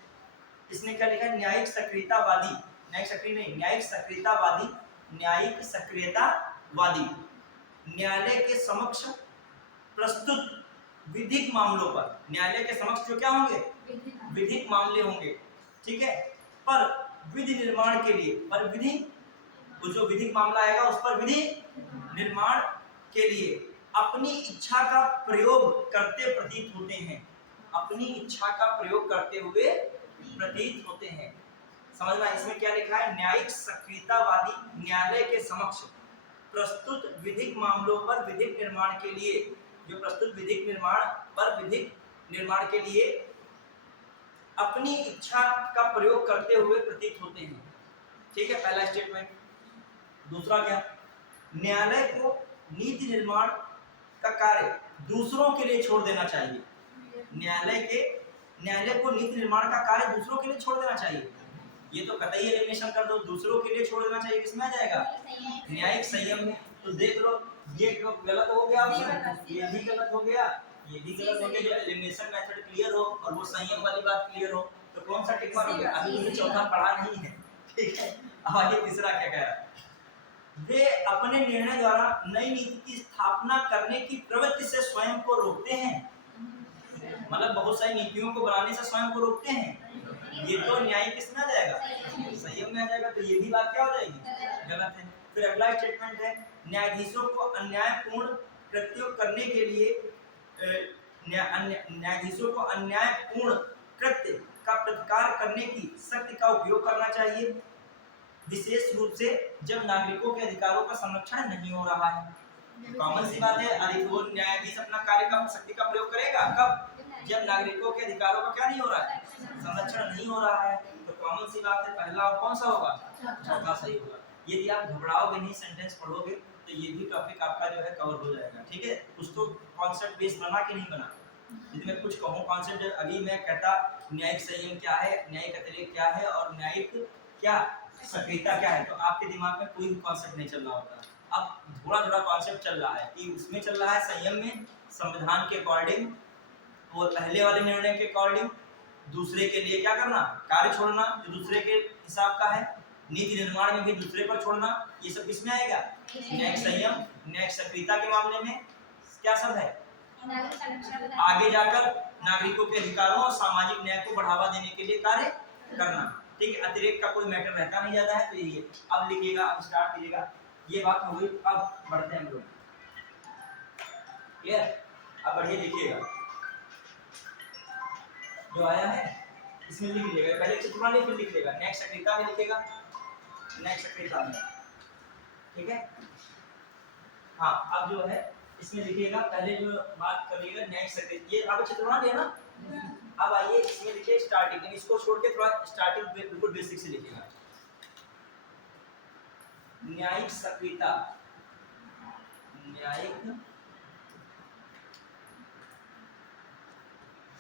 इसने क्या लिखा है, न्यायिक सक्रियतावादी, न्यायिक सक्रिय नहीं, न्यायिक सक्रियतावादी, न्यायिक सक्रियतावादी न्यायालय के समक्ष प्रस्तुत विधिक मामलों पर, न्यायालय के समक्ष जो क्या होंगे, विधिक मामले होंगे, ठीक है, पर विधि निर्माण के लिए, पर विधि, वो जो विधिक मामला आएगा उस पर विधि निर्माण के लिए अपनी इच्छा का प्रयोग करते प्रतीत होते हैं, अपनी इच्छा का प्रयोग करते हुए प्रतीत होते हैं। समझना, इसमें क्या लिखा है, न्यायिक सक्रियतावादी न्यायालय के समक्ष प्रस्तुत विधिक मामलों पर विधिक निर्माण के लिए, जो प्रस्तुत विधिक निर्माण पर विधिक निर्माण के लिए अपनी इच्छा का प्रयोग करते हुए प्रतीत होते हैं, ठीक है, पहला स्टेटमेंट। दूसरा क्या, न्यायालय को नीति निर्माण का कार्य दूसरों के लिए छोड़ देना चाहिए, न्यायालय को नीति निर्माण का कार्य दूसरों के लिए छोड़ देना चाहिए, ये तो कतई एलिमिनेशन कर दो, दूसरों के लिए छोड़ देना चाहिए, किसमें आ जाएगा, न्यायिक संयम में। तो देख लो, ये गलत हो गया, ये भी गलत हो गया, ये भी गलत हो गया, जो एलिमिनेशन मेथड क्लियर हो और वो संयम वाली बात क्लियर हो, तो कौन सा टिक मार हो गया, अभी मुझे चौथा पढ़ा नहीं है, ठीक है। अब आगे तीसरा क्या कह रहा है, वे अपने निर्णय द्वारा नई नीति की स्थापना करने की प्रवृत्ति से स्वयं को रोकते हैं, मतलब बहुत सारी नीतियों को बनाने से स्वयं को रोकते हैं, ये तो न्यायिक किसमें आ जाएगा, संयम में आ जाएगा, तो ये भी बात क्या हो जाएगी, गलत है। फिर अगला स्टेटमेंट है, न्यायाधीशों को अन्यायपूर्ण कृत्यों करने के लिए न्यायाधीशों को अन्यायपूर्ण कृत्य का प्रतिकार करने की शक्ति का उपयोग करना चाहिए, विशेष रूप से जब नागरिकों के अधिकारों का संरक्षण नहीं हो रहा है। कॉमन सी बात है, न्यायाधीश अपना कार्य का शक्ति का प्रयोग करेगा कब, जब नागरिकों के अधिकारों का क्या नहीं हो रहा है, संरक्षण नहीं हो रहा है, तो कॉमन सी बात है, पहला और कौन सा होगा, चौथा सही होगा। यदि आप घबराओगे नहीं, सेंटेंस पढ़ोगे तो ये भी टॉपिक आपका जो है कवर हो जाएगा, ठीक है। कुछ तो कॉन्सेप्ट बेस बना कि नहीं बना, यदि मैं कुछ कहूँ कॉन्सेप्ट, अभी मैं कहता न्यायिक संयम क्या है, न्यायिक अतिरेक क्या है और न्यायिक क्या सक्रियता क्या है, तो आपके दिमाग में कोई भी कॉन्सेप्ट नहीं चल रहा होता। अब थोड़ा थोड़ा कॉन्सेप्ट चल रहा है कि उसमें चल रहा है संयम में, संविधान के अकॉर्डिंग और पहले वाले निर्णय के अकॉर्डिंग, दूसरे के लिए क्या करना, कार्य छोड़ना जो दूसरे के हिसाब का है, नीति निर्माण में भी दूसरे पर छोड़ना, ये सब किसमें आएगा, न्यायिक संयम। न्यायिक सक्रियता के मामले में क्या सब है, आगे जाकर नागरिकों के अधिकारों और सामाजिक न्याय को बढ़ावा देने के लिए कार्य करना, ठीक है। अतिरेक का कोई मैटर रहता नहीं जाता है, तो यही है। अब लिखिएगा, अब स्टार्ट कीजिएगा, ये बात हो गई। अब बढ़ते हैं हम लोग, क्लियर, अब बढ़िए लिखिएगा, जो आया है इसमें लिख लीजिएगा, पहले चित्र नहीं फिर लिख लेगा, नेक्स्ट सक्रियता में लिखेगा, नेक्स्ट सक्रियता में, ठीक है। हाँ, अब जो है इसमें लिखिएगा, पहले जो बात करिएगा नेक्स्ट सक्रियता, ये आप चित्र बना लिया ना। अब आइए इसमें लिखिए स्टार्टिंग, इसको छोड़ के थोड़ा स्टार्टिंग बिल्कुल बेसिक से लिखिएगा, न्यायिक सक्रियता, न्यायिक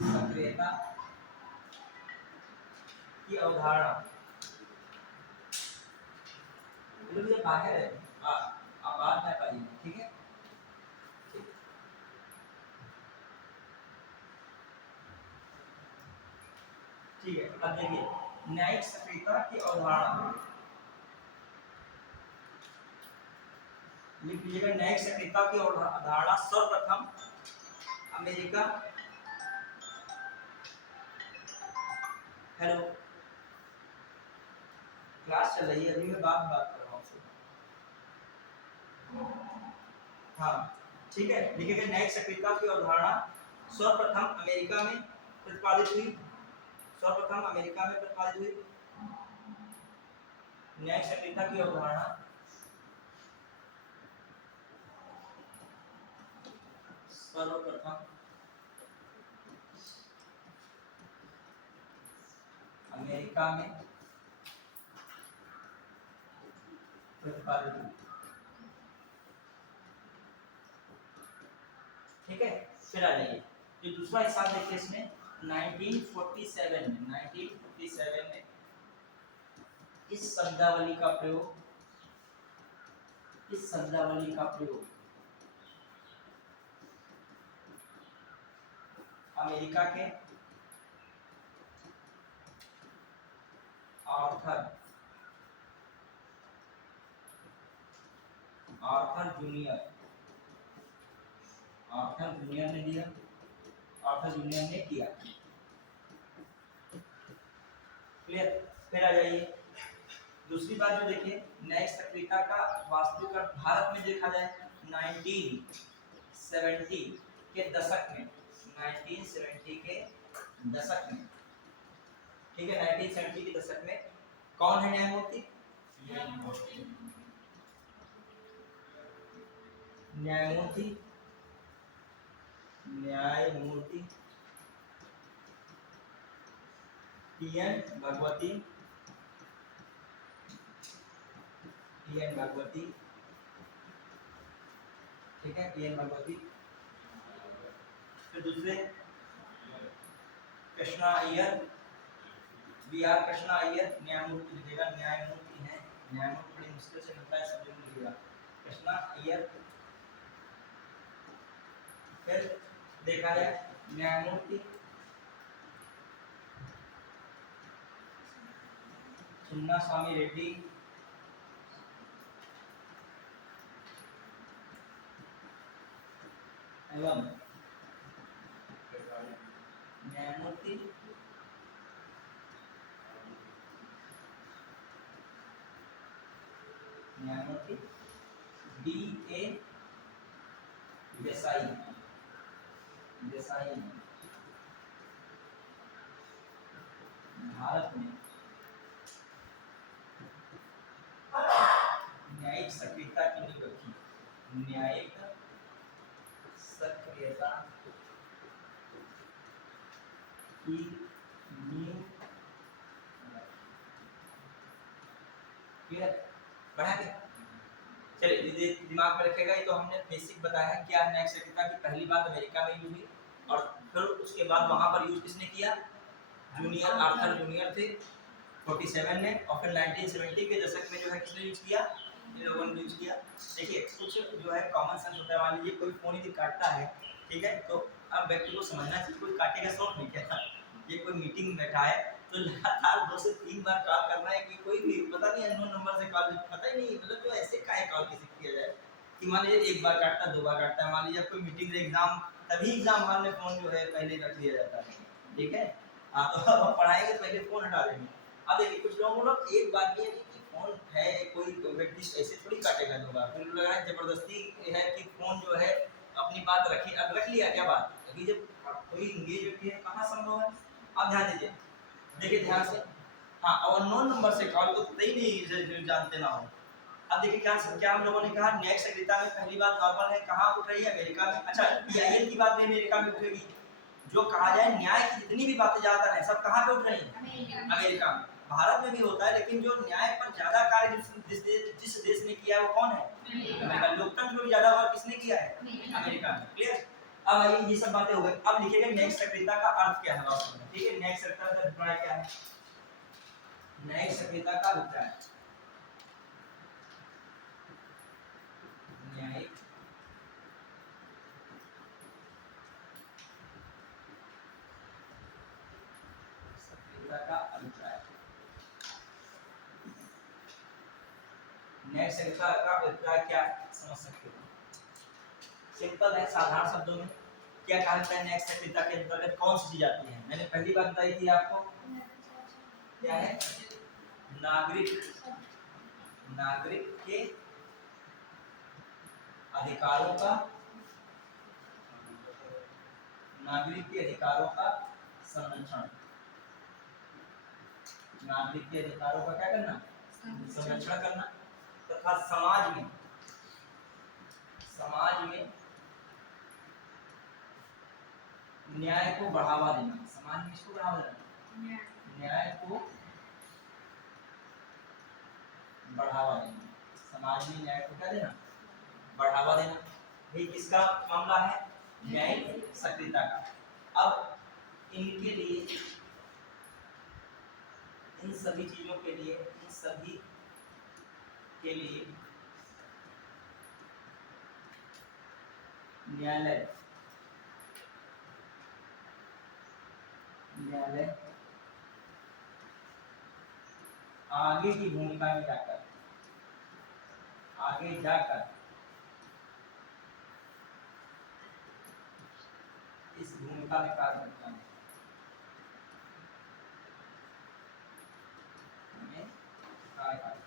सक्रियता की अवधारणा, ये बाहर है, आप बात में पाइए, ठीक है। ठीक है, अब देखिए न्यायिक सक्रियता की अवधारणा लिख लीजिएगा। न्यायिक सक्रियता की अवधारणा सर्वप्रथम अमेरिका, हेलो क्लास चल रही है, अभी मैं बात कर रहा हूँ आपसे, हाँ ठीक है। लिखिएगा न्यायिक सक्रियता की अवधारणा सर्वप्रथम अमेरिका में प्रतिपादित हुई, सर्वप्रथम अमेरिका में प्रतिपादित हुई। न्यायिक सक्रियता की अवधारणा सर्वप्रथम अमेरिका में प्रतिपादित हुई, ठीक है। फिर आ जाइए, जो दूसरा हिस्सा देखिए इसमें 1947 में इस शब्दावली का प्रयोग, इस शब्दावली का प्रयोग अमेरिका के आर्थर आर्थर जूनियर ने दिया, आर्थर जूनियर ने किया। क्लियर। फिर आ जाइए दूसरी बात जो देखिए, न्यायिक सक्रियता का वास्तविक अर्थ भारत में देखा जाए 1970 के दशक में, 1970 के दशक में, ठीक है, 1970 के दशक में कौन है न्यायमूर्ति? न्यायमूर्ति टी.एन. भगवती, ठीक है, टी.एन. भगवती। फिर दूसरे कृष्णा अय्यर, बी.आर. कृष्णा अय्यर, न्यायमूर्ति लिखेगा, न्यायमूर्ति है, न्यायमूर्ति बड़ी मुश्किल से मिलता है, सब लोग लिखेगा कृष्णा अय्यर। फिर देखा जाए न्यायमूर्ति चिन्ना स्वामी रेड्डी, एवं न्यायमूर्ति D.A. देसाई, भारत में न्यायिक सक्रियता की नींव रखी, न्यायिक सक्रियता की नींव। क्लियर, बढ़ा के चलिए दिमाग में रखेगा। ये तो हमने बेसिक बताया है क्या न्यायिक सक्रियता की पहली बात अमेरिका में यूज हुई, और फिर उसके बाद वहां पर यूज किसने किया? जूनियर, आर्थर जूनियर थे 47 में, और फिर 1970 के दशक में जो है किसने यूज किया? इन लोगों ने यूज किया। देखिए कुछ जो है कॉमन सेंस होता है, मान लीजिए कोई फोन यदि काटता है, ठीक है, तो अब व्यक्ति को समझना चाहिए कोई काटेगा शौक नहीं कहता, ये कोई मीटिंग में बैठा है तो लगातार 2 से 3 बार कॉल करना है कि कोई भी पता नहीं अननोन नंबर से कॉल, पता ही नहीं, मतलब जो ऐसे काहे कॉल किसी किया जाए कि मान लीजिए 1 बार काटता, 2 बार काटता है, मान लीजिए कोई मीटिंग एग्जाम, तभी एग्जाम हॉल में फोन जो है पहले रख दिया जाता है, ठीक है। हाँ तो अब पढ़ाएंगे तो पहले फोन हटा देंगे। अब देखिए कुछ लोग एक बात ये है कि फोन है, कोई व्यक्ति ऐसे थोड़ी काटेगा 2 बार, फिर लग रहा है जबरदस्ती है कि फोन जो है अपनी बात रखी, अब रख लिया क्या बात, अभी जब कोई इंगेज होती है कहाँ संभव है। अब ध्यान दीजिए, देखिए ध्यान से, हाँ, और अननोन नंबर से कॉल तो ही नहीं जानते ना हो। अब देखिए क्या क्या हम लोगों ने कहा न्यायिक सक्रियता में पहली बात नॉर्मल है, कहाँ उठ रही है? अमेरिका में। अच्छा, पीआईएल की बात भी अमेरिका में उठेगी, जो कहा जाए न्याय की जितनी भी बातें ज्यादा है सब कहाँ पे उठ रही है? अमेरिका में। भारत में भी होता है, लेकिन जो न्याय पर ज्यादा कार्य जिस देश ने किया है वो कौन है? अमेरिका। लोकतंत्र में ज्यादा वर्क किसने किया है? अमेरिका में। क्लियर। अब आइए ये सब बातें हो गई, अब लिखिएगा न्यायिक सक्रियता का अर्थ क्या है वास्तव में, ठीक है। न्यायिक सक्रियता का अभिप्राय क्या है? न्यायिक सक्रियता का अभिप्राय, न्यायिक सक्रियता का अभिप्राय, न्यायिक सक्रियता का अभिप्राय क्या समझ सकते हो? सिंपल है, साधारण शब्दों में क्या कहा जाता है न्यायिक सक्रियता के अंतर्गत कौन सी चीज आती है? मैंने पहली बात बताई थी आपको, क्या है? नागरिक के अधिकारों का, नागरिक के अधिकारों का संरक्षण, नागरिक के अधिकारों का क्या करना? संरक्षण करना, तथा समाज में न्याय को बढ़ावा देना। समाज में इसको बढ़ावा देना, न्याय को बढ़ावा देना, समाज में न्याय को क्या देना? बढ़ावा देना। ये किसका मामला है? न्यायिक सक्रियता का। अब इनके लिए, इन सभी चीजों के लिए, इन सभी के लिए न्यायालय आगे की भूमिका में जाकर, आगे जाकर इस भूमिका में कार्य करता है, कार्य करता है।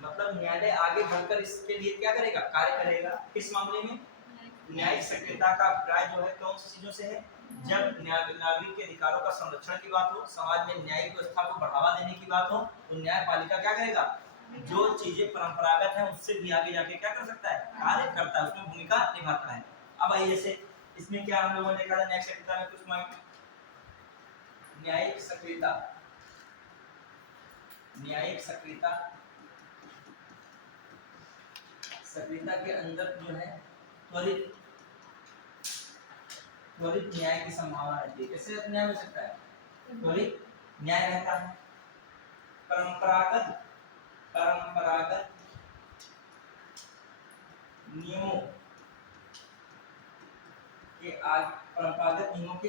मतलब न्यायालय आगे बढ़कर इसके लिए क्या करेगा, कार्य करेगा। किस मामले में? न्यायिक सक्रियता का अभिप्राय जो है कौन सी चीजों से है? जब नागरिक के अधिकारों का संरक्षण की बात हो, समाज में न्यायिक व्यवस्था को बढ़ावा देने की बात हो, तो न्यायपालिका क्या करेगा? जो चीजें परंपरागत हैं उससे भी आगे जाके क्या कर सकता है, कार्य करता है, उसमें भूमिका निभाता है। अब आइए जैसे इसमें क्या हम लोगों ने देखा था न्यायिक सक्रियता में कुछ न्यायिक सक्रियता, न्यायिक सक्रियता, सक्रियता के अंदर जो है त्वरित न्याय की संभावना रहती है। कैसे न्याय हो सकता है? त्वरित न्याय रहता है। परंपरागत नियमों के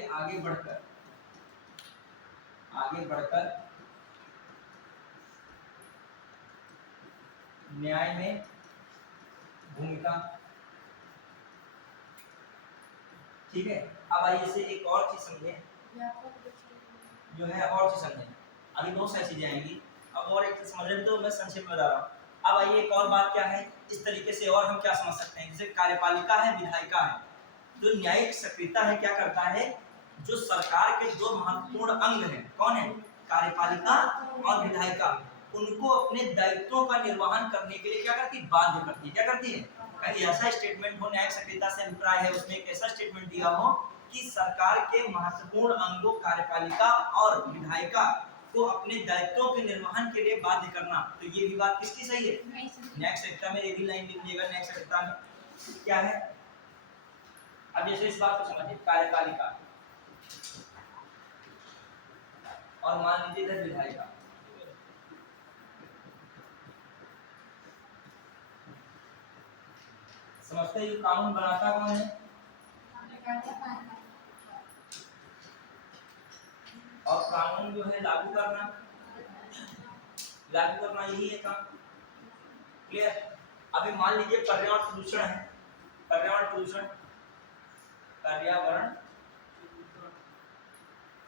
आगे बढ़कर न्याय में भूमिका। ठीक है। अब आइए इसे एक और चीज समझे, जो है और चीज समझे। अभी बहुत सारी चीजें आएंगी, अब और एक चीज समझ रहे तो मैं संक्षेप में बता रहा हूँ। अब आइए एक और बात क्या है, इस तरीके से और हम क्या समझ सकते हैं, जैसे कार्यपालिका है, विधायिका है। जो न्यायिक सक्रियता है क्या करता है, जो सरकार के दो महत्वपूर्ण अंग हैं, कौन है? कार्यपालिका और विधायिका, उनको अपने दायित्वों का निर्वहन करने के लिए क्या करती है, बाध्य करती है। क्या करती है? कहीं ऐसा स्टेटमेंट हो न्यायिक सक्रियता से अभिप्राय है, उसमें एक ऐसा स्टेटमेंट दिया हो कि सरकार के महत्वपूर्ण अंगों कार्यपालिका और विधायिका को अपने दायित्वों के निर्वहन के लिए बाध्य करना। तो ये भी बात किसकी सही है? न्यायिक सक्रियता में। ये भी लाइन लिख लीजिएगा, न्यायिक सक्रियता में क्या है। अब जैसे इस बात को समझिए, कार्यपालिका और मान लीजिए इधर विधायिका। समझते हैं ये कानून बनाता कौन है? और कानून जो है लागू करना यही है काम। क्लियर? अभी मान लीजिए पर्यावरण प्रदूषण है, पर्यावरण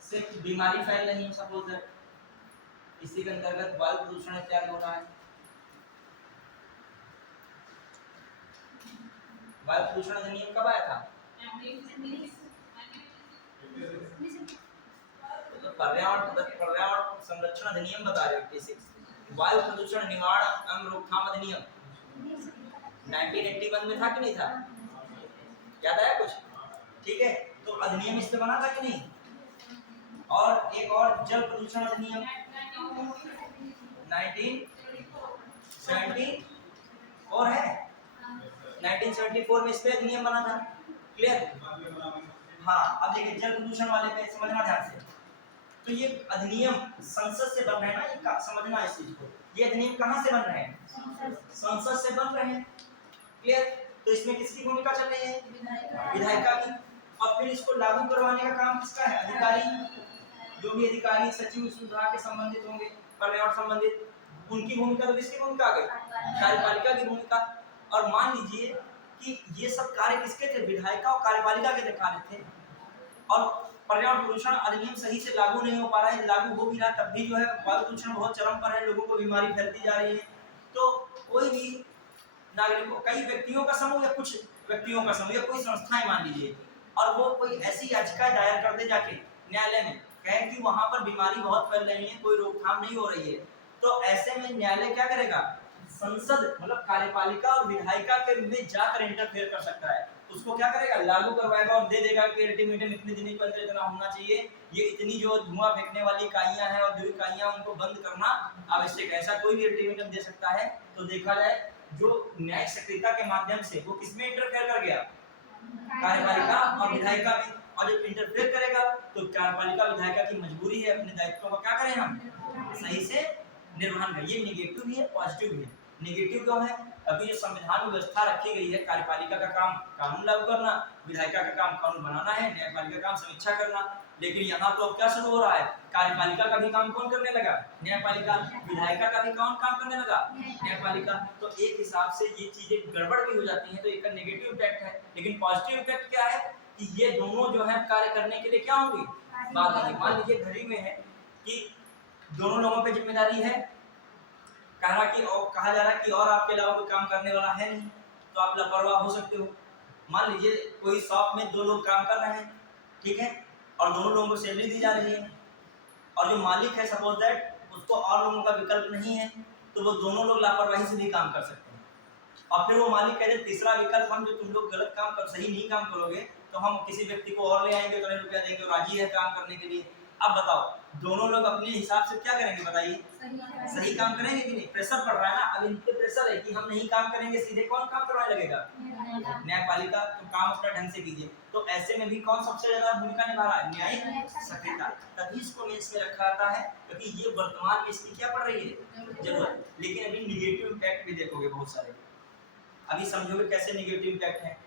से बीमारी फैल रही है, सपोज दैट, इसी के अंतर्गत वायु प्रदूषण इत्यादि हो रहा है। वायु प्रदूषण अधिनियम कब आया था? तो पर्यावरण संरक्षण अधिनियम बता रहे हो, 86। वायु प्रदूषण निवारण एवं रोकथाम अधिनियम 1981 में था कि नहीं था? याद आया कुछ? ठीक है, तो अधिनियम इससे बना था कि नहीं? और एक और जल प्रदूषण अधिनियम 1974 है, 1974 में इस पे अधिनियम बना था। क्लियर? हाँ, अब देखिए जल प्रदूषण वाले पे समझना ध्यान से। तो ये अधिनियम संसद से बन रहे हैं ना, ये समझना इस चीज को। ये अधिनियम कहाँ से बन रहे हैं? संसद से बन रहे हैं। क्लियर? तो इसमें किसकी भूमिका चल रही है? विधायिका की। और फिर इसको लागू करवाने का काम किसका है? अधिकारी। जो भी अधिकारी सचिव इस विभाग के संबंधित होंगे, पर्यावरण संबंधित, उनकी भूमिका। तो किसकी भूमिका आ गई? कार्यपालिका की भूमिका। और मान लीजिए कि ये सब कार्य किसके थे? विधायिका और कार्यपालिका के कार्य थे। और पर्यावरण प्रदूषण अधिनियम सही से लागू नहीं हो पा रहा है, लागू हो भी रहा तब भी जो है वायु प्रदूषण बहुत चरम पर है, लोगों को बीमारी फैलती जा रही है। तो कोई भी नागरिकों, कई व्यक्तियों का समूह या कुछ व्यक्तियों का समूह या कोई संस्थाएं मान लीजिए, और वो कोई ऐसी याचिका दायर कर दे जाके न्यायालय में, कहे कि वहां पर बीमारी बहुत फैल रही है, कोई रोकथाम नहीं हो रही है, तो ऐसे में न्यायालय क्या करेगा? संसद मतलब कार्यपालिका और विधायिका के में जाकर इंटरफेयर कर सकता है। उसको क्या करेगा? लागू करवाएगा और दे देगा कि अल्टीमेटम इतने दिन के अंदर इतना होना चाहिए, ये इतनी जो धुआं फेंकने वाली इकाइयां हैं और जो इकाइयां उनको बंद करना आवश्यक है। ऐसा कोई भी अल्टीमेटम दे सकता है। तो देखा जाए जो न्यायिक सक्रियता के माध्यम से वो किसमें इंटरफेयर कर गया? कार्यपालिका और विधायिका में। और जब इंटरफेयर करेगा तो कार्यपालिका विधायिका की मजबूरी है अपने दायित्वों को क्या करें हम सही से निर्वहन करें। ये नेगेटिव भी है, पॉजिटिव भी है। नेगेटिव क्यों है? अभी जो संविधान में व्यवस्था रखी गई है, कार्यपालिका का काम कानून लागू करना, विधायिका का काम कानून बनाना है, न्यायपालिका का काम समीक्षा करना। लेकिन यहाँ तो अब क्या शुरू हो रहा है, कार्यपालिका का भी काम कौन करने लगा? न्यायपालिका। विधायिका का भी कौन काम करने लगा? न्यायपालिका। तो एक हिसाब से ये चीजें गड़बड़ भी हो जाती हैं, तो एक नेगेटिव इम्पैक्ट है। लेकिन पॉजिटिव इम्पैक्ट क्या है कि ये दोनों जो है कार्य करने के लिए क्या होंगी? बात। मान लीजिए घड़ी में है कि दोनों लोगों पे जिम्मेदारी है, कहा जा रहा है कि और आपके अलावा कोई काम करने वाला है नहीं, तो आप लापरवाह हो सकते हो। मान लीजिए कोई शॉप में 2 लोग काम कर रहे हैं, ठीक है, और दोनों लोगों को सैलरी दी जा रही है, और जो मालिक है सपोज दैट उसको और लोगों का विकल्प नहीं है, तो वो दोनों लोग लापरवाही से भी काम कर सकते हैं। और फिर वो मालिक कह दे तीसरा विकल्प, हम जो तुम लोग गलत काम कर सही नहीं काम करोगे तो हम किसी व्यक्ति को और ले आएंगे, उतने रुपया देंगे, राजी है काम करने के लिए। अब बताओ दोनों लोग अपने हिसाब से क्या करेंगे? बताइए, सही काम करेंगे कि नहीं? प्रेशर पड़ रहा है ना, अब इन पे प्रेशर है कि हम नहीं काम करेंगे, सीधे कौन काम करवाने लगेगा? न्यायपालिका। तो काम अपना ढंग से कीजिए। तो ऐसे में भी कौन सबसे ज्यादा भूमिका निभा रहा है? न्यायिक सक्रियता। तभी इसको मेंस में रखा जाता है क्योंकि ये वर्तमान में इसकी क्या पड़ रही है? जरूरत। लेकिन अभी निगेटिव इम्पैक्ट भी देखोगे बहुत सारे। अभी समझोगे कैसे निगेटिव इम्पैक्ट है।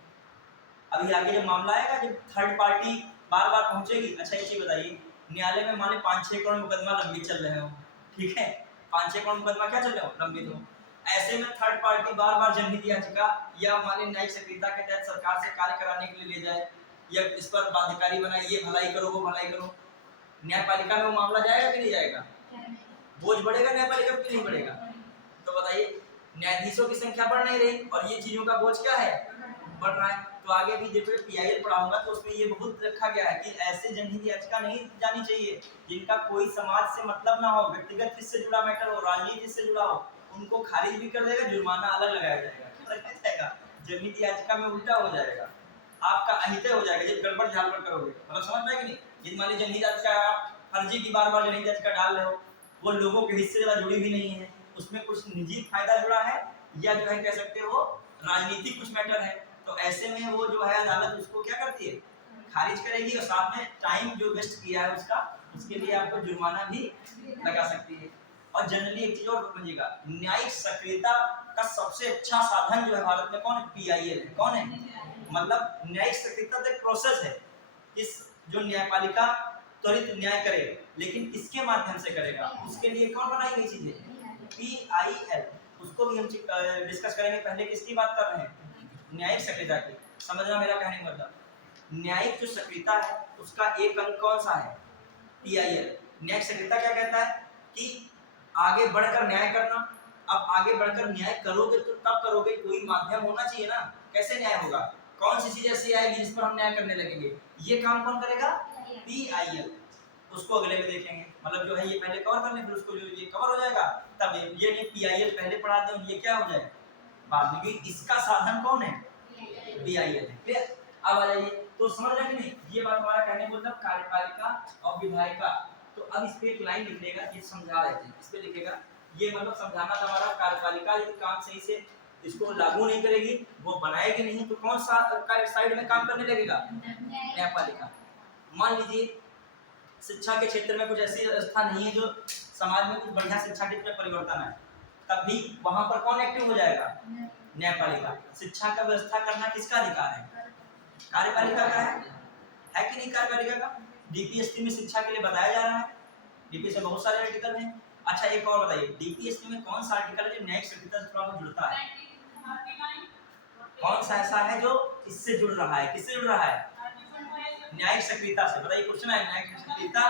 अभी आगे जब मामला आएगा, जब थर्ड पार्टी बार बार पहुंचेगी। अच्छा एक चीज बताइए, न्यायालय में माने 5-6 करोड़ मुकदमा लंबित चल रहे हो, ठीक है, 5-6 करोड़ मुकदमा क्या चल रहे हो? लंबित हो। ऐसे में थर्ड पार्टी बार बार जनहित याचिका या माने न्यायिक सक्रियता के तहत सरकार से कार्य कराने के लिए ले जाए, या इस पर बाध्यकारी बनाए, ये भलाई करो वो भलाई करो, न्यायपालिका में वो मामला जाएगा कि नहीं जाएगा? बोझ बढ़ेगा न्यायपालिका पे कि नहीं बढ़ेगा? तो बताइए, न्यायाधीशों की संख्या बढ़ नहीं रही और ये चीजों का बोझ क्या है? बढ़ रहा है। तो आगे भी देखो पीआईएल पढ़ाऊंगा तो उसमें ये बहुत रखा गया है कि ऐसे जनहित याचिका नहीं जानी चाहिए जिनका कोई समाज से मतलब ना हो, व्यक्तिगत हित से जुड़ा मैटर हो, राजनीति से जुड़ा हो, उनको खारिज भी कर देगा, जुर्माना अलग लगाया जाएगा। जनहित याचिका में उल्टा हो जाएगा, आपका अहित हो जाएगा जब गड़बड़ झाड़बड़ करोगे। मतलब समझ में कि नहीं? जिन मान लीजिए जनहित याचिका आप फर्जी की बार बार जनहित याचिका डाल रहे हो, वो लोगों के हिस्से से जुड़ी भी नहीं है, उसमें कुछ निजी फायदा जुड़ा है या जो है कह सकते हो राजनीतिक कुछ मैटर है, तो ऐसे में वो जो है अदालत उसको क्या करती है? खारिज करेगी और साथ में टाइम जो वेस्ट किया है उसका, उसके लिए आपको जुर्माना भी लगा सकती है। और जनरली एक चीज और समझिएगा, न्यायिक सक्रियता का सबसे अच्छा साधन जो है भारत में कौन है? पीआईएल है। कौन है? मतलब न्यायिक सक्रियता एक प्रोसेस है, इस जो न्यायपालिका त्वरित न्याय करे, लेकिन इसके माध्यम से करेगा, उसके लिए कौन बनाई गई चीजें? पीआईएल। उसको भी हम डिस्कस करेंगे। पहले किसकी बात कर रहे हैं? न्यायिक सक्रियता की। समझना मेरा कहने का मतलब, न्यायिक जो सक्रियता है उसका एक अंग कौन सा है? पीआईएल। न्यायिक सक्रियता क्या कहता है कि आगे बढ़कर न्याय करना। अब आगे बढ़कर न्याय करोगे तो तब करोगे, कोई माध्यम होना चाहिए ना, कैसे न्याय होगा? कौन सी चीज ऐसी आएगी जिस पर हम न्याय करने लगेंगे? ये काम कौन करेगा? पीआईएल। उसको अगले में देखेंगे, मतलब जो है ये पहले कवर कर लें, फिर उसको जो ये कवर हो जाएगा तब ये नहीं पीआईएल पहले पढ़ा दें, ये क्या हो जाए बाद में, क्योंकि इसका साधन कौन है? पीआईएल है। क्लियर? अब आ जाइए, तो समझ रहे हैं कि नहीं? ये बात हमारा कहने का मतलब कार्यपालिका और विधायिका। तो अब इस पे एक लाइन लिखिएगा, ये समझा रहे थे, इस पे लिखेगा, ये मतलब समझाना था हमारा, कार्यपालिका यदि काम सही से इसको लागू नहीं करेगी, वो बनाएगी नहीं, तो कौन सा साइड में काम करने लगेगा? न्यायपालिका। मान लीजिए शिक्षा के क्षेत्र में कुछ ऐसी व्यवस्था नहीं है जो समाज में कुछ बढ़िया शिक्षा के में परिवर्तन है, तब भी वहां पर कौन एक्टिव हो जाएगा? न्यायपालिका। शिक्षा का व्यवस्था करना किसका अधिकार है? कार्यपालिका का है कि नहीं? कार्यपालिका का। डीपीएससी में शिक्षा के लिए बताया जा रहा है, डीपीएससी में बहुत सारे आर्टिकल हैं। अच्छा एक और बताइए, डीपीएससी में कौन सा आर्टिकल है जो न्यायिक सक्रियता से थोड़ा बहुत जुड़ता है? कौन सा ऐसा है जो इससे जुड़ रहा है? किससे जुड़ रहा है? न्यायिक सक्रियता से। बताइए, क्वेश्चन है न्यायिक सक्रियता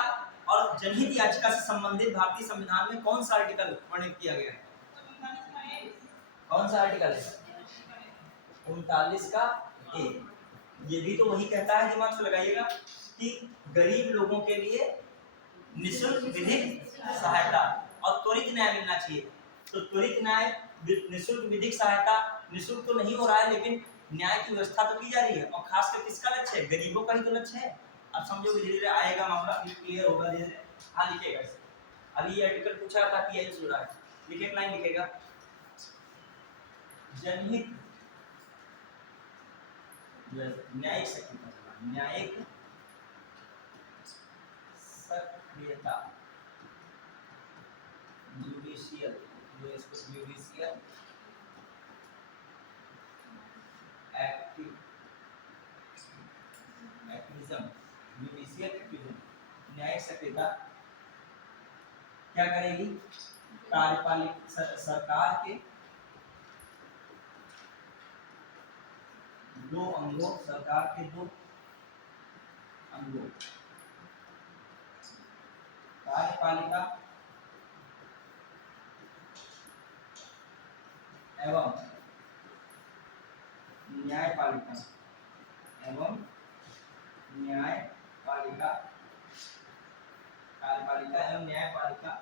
और जनहित याचिका से संबंधित भारतीय संविधान में कौन सा आर्टिकल वर्णित किया गया है? कौन सा आर्टिकल है? 39 का ए। ये भी तो वही कहता है, दिमाग से लगाइएगा, कि गरीब लोगों के लिए निःशुल्क विधिक सहायता और त्वरित न्याय मिलना चाहिए। तो त्वरित न्याय, निःशुल्क विधिक सहायता, निःशुल्क तो नहीं हो रहा है लेकिन न्याय की व्यवस्था तो की जा रही है, और खासकर किसका लक्ष्य है? गरीबों का ही तो लक्ष्य है। अब समझो धीरे धीरे आएगा मामला, क्लियर होगा धीरे धीरे। हाँ लिखेगा इसे। अभी ये आर्टिकल पूछा था कि यही जुड़ा है, लिखे लाइन लिखेगा, जनहित न्यायिक सक्रियता, न्यायिक सक्रियता, जुडिशियल, जो इसको जुडिशियल एक्टिविज्म, जुडिशियल एक्टिविज्म, न्यायिक सक्रियता क्या करेगी? कार्यपालिक सरकार के दो अंगों, सरकार के दो अंगों, कार्यपालिका एवं न्यायपालिका एवं न्यायपालिका, कार्यपालिका एवं न्यायपालिका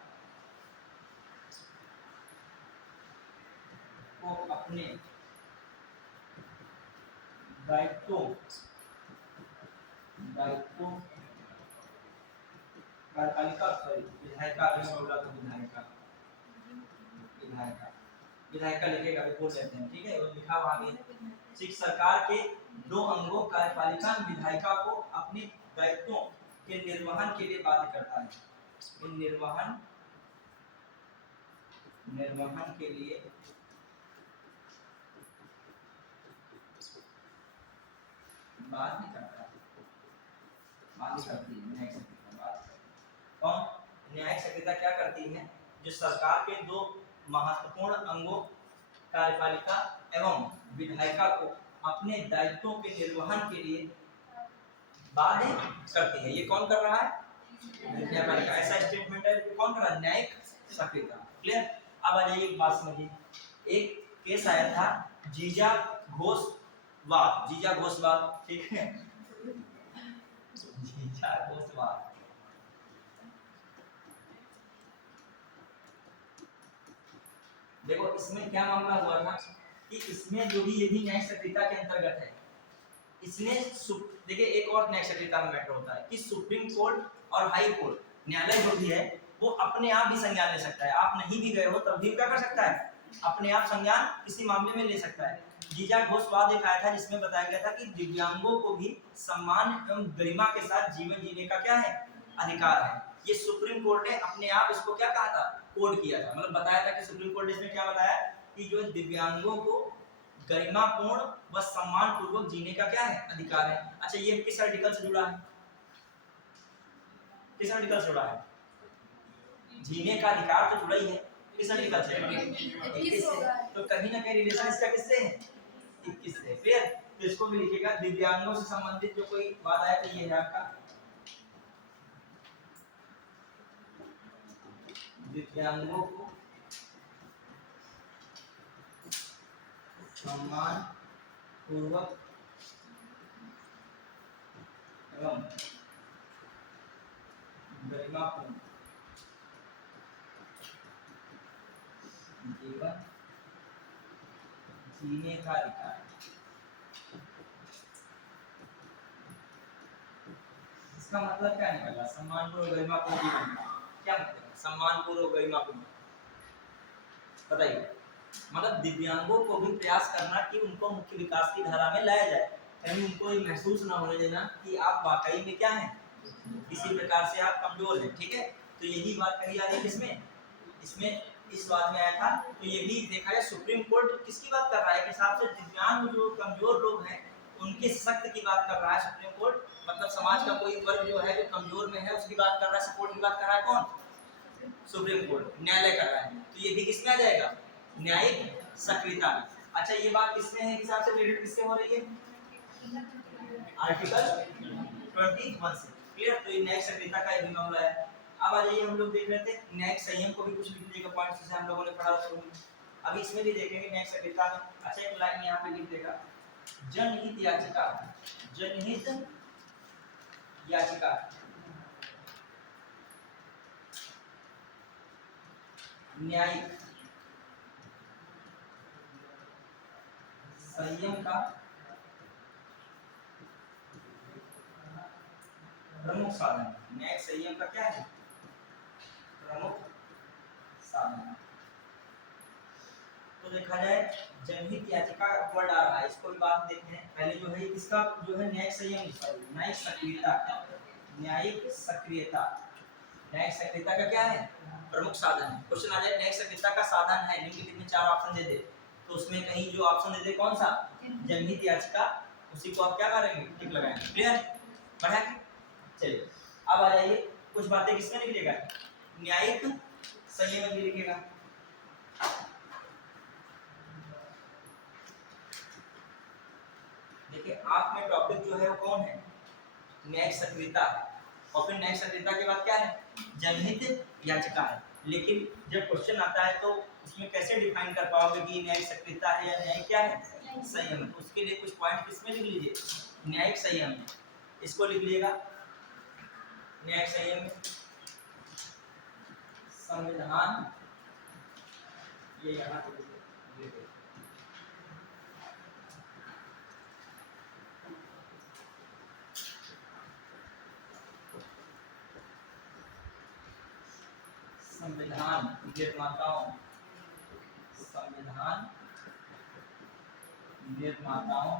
को अपने दायित्वों कार्यपालिका विधायिका बोला तो विधायिका लिखेगा, रिपोर्ट लेते हैं, ठीक है, वो लिखा हुआ आगे। सरकार के दो अंगों कार्यपालिका एवं विधायिका को अपने दायित्वों के निर्वहन के लिए बाध्य करता है। निर्वहन के लिए बाध्य करता है, बाध्य करती है न्यायिक सक्रियता। कौन? न्यायिक सक्रियता क्या करती है? जो सरकार के दो महत्वपूर्ण अंगों कार्यपालिका एवं विधायिका को अपने दायित्वों के निर्वहन के लिए बाध्य करती है। ये कौन कर रहा है? न्यायपालिका। ऐसा स्टेटमेंट है, कौन कर रहा है? न्यायिक सक्रियता। क्लियर? अब आ जाइए एक बात समझिए। एक केस आया था जीजा घोषवाद, ठीक है, जीजा घोषवाद। देखो इसमें क्या मामला हुआ था कि इसमें जो भी, ये भी न्यायिक सक्रियता के अंतर्गत है। इसमें देखिए एक और न्यायिक सक्रियता में मैटर होता है कि सुप्रीम कोर्ट और हाई कोर्ट, न्यायालय जो भी है वो अपने आप भी संज्ञान ले सकता है। आप नहीं भी गए हो तब भी क्या कर सकता है? अपने आप संज्ञान किसी मामले में ले सकता है। जीजा घोषवाद एक आया था जिसमें बताया गया था कि दिव्यांगों को भी सम्मान एवं गरिमा के साथ जीवन जीने का क्या है? अधिकार है। ये सुप्रीम कोर्ट ने अपने आप इसको क्या कहा था? कोड किया था, मतलब बताया था कि सुप्रीम कोर्ट ने इसमें क्या बताया कि जो दिव्यांगों को गरिमापूर्ण व सम्मान पूर्वक जीने का क्या है? अधिकार है। अच्छा ये किस आर्टिकल से जुड़ा है? किस आर्टिकल से जुड़ा है? जीने का अधिकार तो जुड़ा ही है, किस आर्टिकल से? 21 से। तो कहीं ना कहीं रिलेशन इसका किससे है? 21 से। फिर तो इसको भी लिखिएगा, दिव्यांगों से संबंधित जो कोई बात आया तो ये है आपका दिव्यांगों को सम्मान पूर्वक एवं गरिमापूर्ण जीवन जीने का अधिकार। इसका मतलब क्या निकला? सम्मानपूर्वक गरिमापूर्ण जीवन क्या मतलब? सम्मानपूर्वक गरिमापूर्ण बताइए। मतलब दिव्यांगों को भी प्रयास करना कि उनको मुख्य विकास की धारा में लाया जाए, कहीं उनको ये महसूस ना होने देना कि आप वाकई में क्या हैं, किसी प्रकार से आप कमजोर हैं, ठीक है। तो यही बात कही जा रही है इसमें इस बात में आया था। तो ये भी देखा जाए सुप्रीम कोर्ट किसकी बात कर रहा है? हिसाब से दिव्यांग जो कमजोर लोग हैं उनके सशक्त की बात कर रहा है सुप्रीम कोर्ट। मतलब समाज का कोई वर्ग जो है जो कमजोर में है उसकी बात कर रहा है, सपोर्ट की बात कर रहा है कौन? सुप्रीम कोर्ट, न्यायालय कर रहा है। तो ये भी किसमें आ जाएगा? न्यायिक सक्रियता में। अच्छा ये बात किसमें है? हिसाब से रिलेटेड किससे हो रही है? आर्टिकल 21 से। क्लियर? तो ये न्यायिक सक्रियता का यही मामला है। अब आ जाइए हम लोग देख रहे थे न्यायिक संयम को भी कुछ लिख लीजिएगा पॉइंट्स से हम लोगों ने पढ़ा शुरू में। अभी इसमें भी देखेंगे न्यायिक सक्रियता में। अच्छा एक लाइन यहाँ पे लिख देगा, जनहित याचिका, जनहित याचिका न्यायिक संयम का प्रमुख साधन। न्यायिक संयम का क्या है? प्रमुख साधन। तो देखा जाए जनहित याचिका का वर्ड आ रहा है, इसको भी बात देखते हैं। पहले जो है इसका जो है न्यायिक संयम, न्यायिक सक्रियता, न्यायिक सक्रियता, न्यायिक सक्रियता का क्या है? प्रमुख साधन है। क्वेश्चन आ जाए न्यायिक सक्रियता का साधन है, निम्नलिखित में 4 ऑप्शन दे दे, तो उसमें कहीं जो ऑप्शन दे दे कौन सा? जनहित याचिका, उसी को आप क्या करेंगे? टिक लगाएंगे। क्लियर? पढ़ा है? चलिए अब आ जाइए, कुछ बातें किसमें लिख लिखेगा, न्यायिक संयम में लिखेगा। देखिए आप में टॉपिक जो है वो कौन है, न्यायिक सक्रियता, और फिर न्यायिक सक्रियता के बाद क्या है, जनहित याचिका है। लेकिन जब क्वेश्चन आता है तो उसमें कैसे डिफाइन कर पाओगे कि न्यायिक सक्रियता है या न्यायिक क्या है, संयम है। तो उसके लिए कुछ पॉइंट किसमें लिख लीजिए, न्यायिक संयम में, इसको लिख लीजिएगा। न्यायिक संयम में संविधान, ये यहाँ पे लिखिए। संविधान निर्माताओं, संविधान निर्माताओं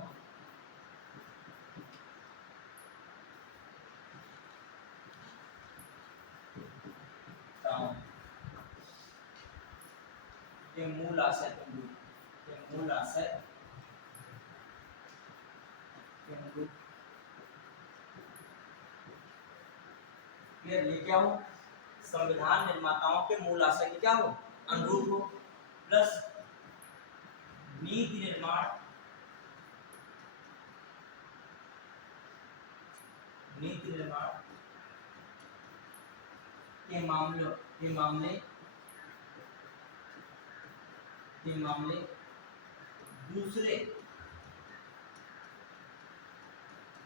के मूल आशय, के मूल आशय के अनुरूप, क्लियर, ये क्या हो, संविधान निर्माताओं के मूल आशय के क्या हो, अनुरूप हो, प्लस नीति निर्माण, नीति निर्माण के मामले दूसरे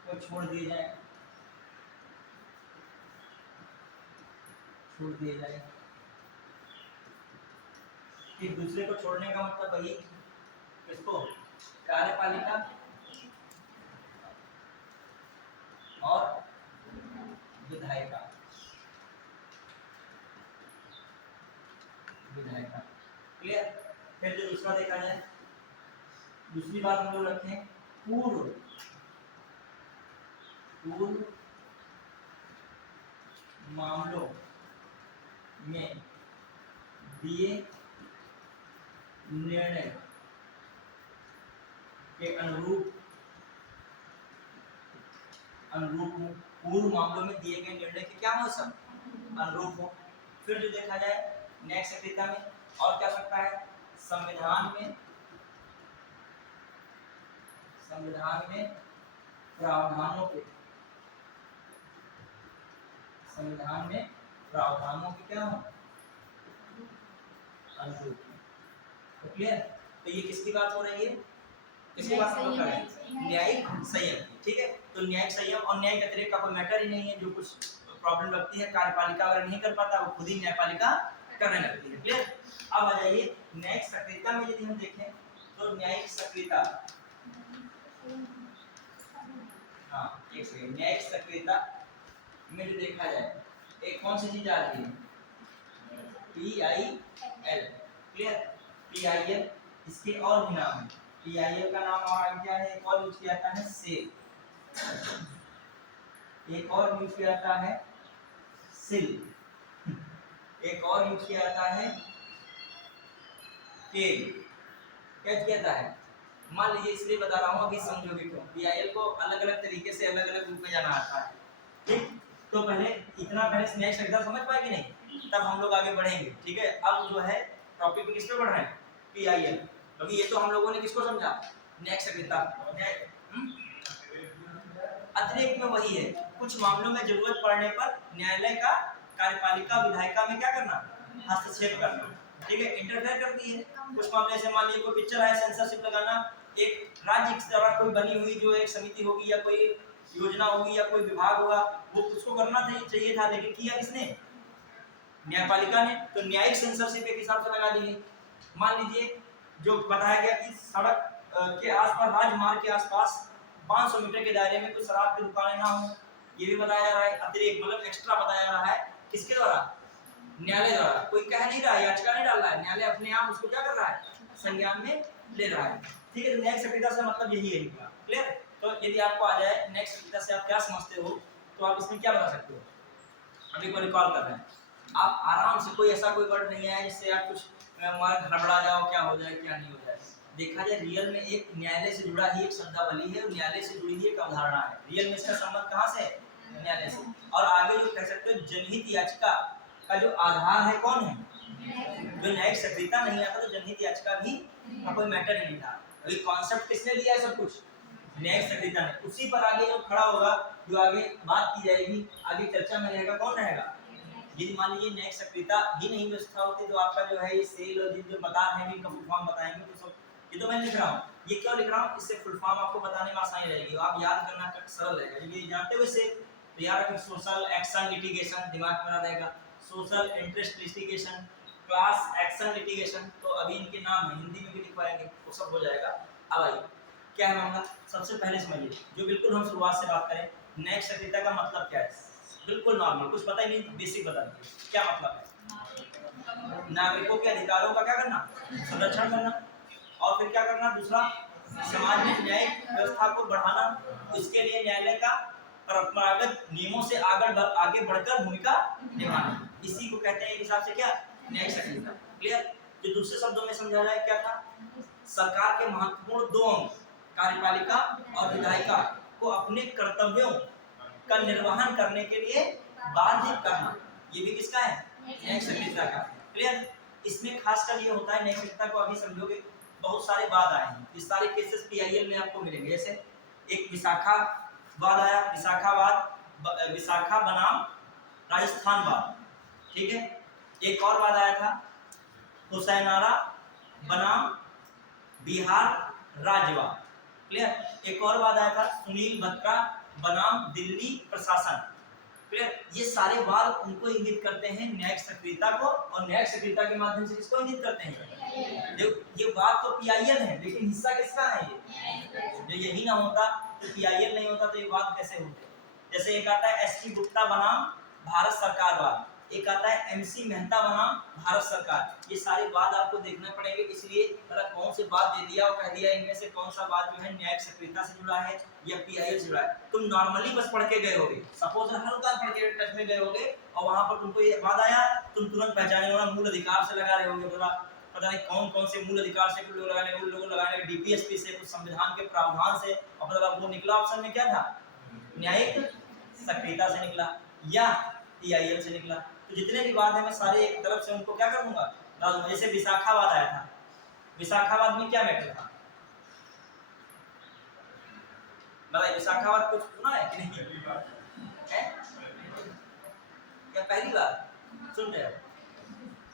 को छोड़ दिए जाए, कि दूसरे को छोड़ने का मतलब वही, किसको, कार्यपालिका और विधायिका, क्लियर। फिर जो दूसरा देखा जाए, दूसरी बात हम लोग रखें, पूर्व मामलों में दिए निर्णय के अनुरूप हो, पूर्व मामलों में दिए गए निर्णय के क्या हो, सब अनुरूप हो। फिर जो देखा जाए नेक्स्ट सक्रियता में और क्या सकता है, संविधान में प्रावधानों के क्या हो, अनुरूप। तो क्लियर, तो ये किसकी बात हो रही है, किसकी बात हम लोग कर रहे हैं, न्यायिक संयम, ठीक है। तो न्यायिक संयम और न्यायिक अतिरेक का कोई मैटर ही नहीं है, जो कुछ प्रॉब्लम लगती है कार्यपालिका अगर नहीं कर पाता वो खुद ही न्यायपालिका करने लगती है, क्लियर। अब आ जाइए न्यायिक सक्रियता में यदि हम देखें तो न्यायिक सक्रियता, हाँ एक सेकंड, न्यायिक सक्रियता में जो देखा जाए एक कौन सी चीज आ रही है, PIL, क्लियर, PIL, इसके और भी नाम है, PIL का नाम और क्या है, एक और यूज किया जाता है सेल, एक और यूज किया जाता है सिल, एक और यूज किया जाता है केल। क्या किया जाता है, मान लीजिए, इसलिए बता रहा हूँ अभी समझोगे क्यों, PIL को अलग अलग तरीके से अलग अलग रूप में जाना आता है, ठीक। तो पहले इतना पहले न्यायिक सक्रियता समझ पाए कि नहीं, तब हम लोग आगे बढ़ेंगे, ठीक है। अब जो है टॉपिक पे किस पे बढ़ रहे हैं, PIL, क्योंकि ये तो हम लोगों ने किसको समझा, न्यायिक सक्रियता, अतिरेक में वही है, कुछ मामलों में जरूरत पड़ने पर न्यायालय का कार्यपालिका विधायिका में क्या करना, हस्तक्षेप करना, ठीक है, इंटरफेयर करती है। कुछ मामले से मान लीजिए कोई पिक्चर है, सेंसरशिप लगाना, एक राज्य की तरह कोई बनी हुई जो एक समिति होगी या कोई योजना होगी या कोई विभाग होगा, वो उसको करना चाहिए था, लेकिन किया किसने, न्यायपालिका ने। तो न्यायिक सेंसरशिप एक हिसाब से लगा दी है। मान लीजिए जो बताया गया कि सड़क के आसपास, राजमार्ग के आसपास 500 मीटर के दायरे में कोई शराब की दुकानें ना हो, ये भी बताया जा रहा है, अतिरेक मतलब एक्स्ट्रा बताया जा रहा है, किसके द्वारा, न्यायालय द्वारा। कोई कह नहीं रहा है, याचिका नहीं डाल रहा है, न्यायालय अपने आप उसको क्या कर रहा है, संज्ञान में ले रहा है, ठीक है। तो न्यायिक सक्रियता से मतलब यही है, क्लियर। तो यदि आपको आ जाए न्यायिक सक्रियता से आप क्या समझते हो, तो आप इसमें क्या बता सकते हो, अभी को रिकॉल कर रहे हैं आप आराम से, कोई ऐसा कोई वर्ड नहीं है जिससे आप कुछ घबरा जाओ, क्या हो जाए क्या नहीं हो जाए, देखा जाए रियल में एक न्यायालय से जुड़ा ही एक शब्दावली है और न्यायालय से जुड़ी ही एक अवधारणा है। रियल में इसका संबंध कहाँ से है? न्यायालय से। और आगे जो कह सकते हो जनहित याचिका का जो आधार है कौन है? जो न्यायिक सक्रियता नहीं आता तो जनहित याचिका भी का कोई मैटर ही नहीं था। अभी कॉन्सेप्ट किसने दिया है? सब कुछ न्यायिक सक्रियता ने। उसी पर आगे जो खड़ा होगा, जो आगे बात की जाएगी, आगे चर्चा में रहेगा, कौन रहेगा? यदि मान लीजिए न्यायिक सक्रियता ही नहीं व्यवस्था होती तो आपका जो है ये सेल और जो बता रहे हैं इनका फुल फॉर्म बताएंगे तो सब ये तो मैं लिख रहा हूँ। ये क्यों लिख रहा हूँ? इससे फुल फॉर्म आपको बताने में आसानी रहेगी, आप याद करना सरल रहेगा। जब ये जानते हुए से तो याद रखें सोशल एक्शन लिटिगेशन दिमाग में रहेगा, social interest litigation, class action litigation, तो अभी इनके नाम हिंदी में भी लिखवाएंगे वो सब हो जाएगा। अब आइए क्या है मामला, सबसे पहले समझिए जो बिल्कुल हम शुरुआत से बात करें न्यायिक सक्रियता का मतलब क्या है। बिल्कुल नॉर्मल, कुछ पता ही नहीं, बेसिक बता दीजिए क्या मतलब है। नागरिकों के अधिकारों का क्या करना? संरक्षण करना। और फिर क्या करना? दूसरा, समाज में न्यायिक व्यवस्था को बढ़ाना, इसके लिए न्यायालय का परंपरागत नियमों से आगे बढ़कर भूमिका निभाना, इसी को कहते हैं एक हिसाब से क्या? न्यायिक सक्रियता। क्लियर? जो दूसरे शब्दों में समझा जाए क्या था? सरकार के महत्वपूर्ण दो अंग कार्यपालिका और विधायिका को अपने कर्तव्यों का निर्वहन करने के लिए बाध्य करना, ये भी किसका है? न्यायिक सक्रियता का। क्लियर? इसमें खासकर ये होता है न्यायिक सक्रियता को अभी समझोगे बहुत सारे वाद आए हैं, इस सारे केसेस पीआईएल में आपको मिलेंगे। जैसे एक विशाखा वाद आया, विशाखा बनाम राजस्थान वाद, ठीक है। एक और वाद आया था हुसैनारा बनाम बिहार राज्यवाद। क्लियर? एक और वाद आया था सुनील भत्रा बनाम दिल्ली प्रशासन। क्लियर? ये सारे वाद उनको इंगित करते हैं न्यायिक सक्रियता को, और न्यायिक सक्रियता के माध्यम से किसको इंगित करते हैं? देखो ये बात तो पीआईएल है लेकिन हिस्सा किसका है? ये जो यही ना होता तो पीआईएल नहीं होता तो ये बात कैसे होते? जैसे एक आता है एसटी गुप्ता बनाम भारत सरकार वाद, एक आता है एमसी मेहता बनाम भारत सरकार। ये सारे वाद आपको देखना पड़ेंगे, इसलिए मतलब कौन से वाद दे दिया और कह दिया इनमें से कौन सा वाद जो है न्यायिक सक्रियता से जुड़ा है या पीआईएल से जुड़ा है। तुम नॉर्मली बस पढ़ के गए होगे, सपोज हल्का पढ़ के टच में गए होगे और वहां पर तुमको ये वाद आया, तुम तुरंत पहचाने वाला मूल अधिकार से लगा रहे होगे, पता नहीं कौन कौन से मूल अधिकार से कुछ लोग लगाने, उन लोगों लगाने डीपीएसपी से, कुछ संविधान के प्रावधान से, और मतलब वो निकला ऑप्शन में क्या था? न्यायिक सक्रियता से निकला या पीआईएल से निकला। तो जितने भी वाद हैं मैं सारे एक तरफ से उनको क्या कर दूंगा? डाल दूंगा। जैसे विशाखावाद आया था, विशाखावाद में क्या मैटर था? बताइए, विशाखावाद कुछ सुना है कि नहीं? है क्या पहली बार सुन रहे हो?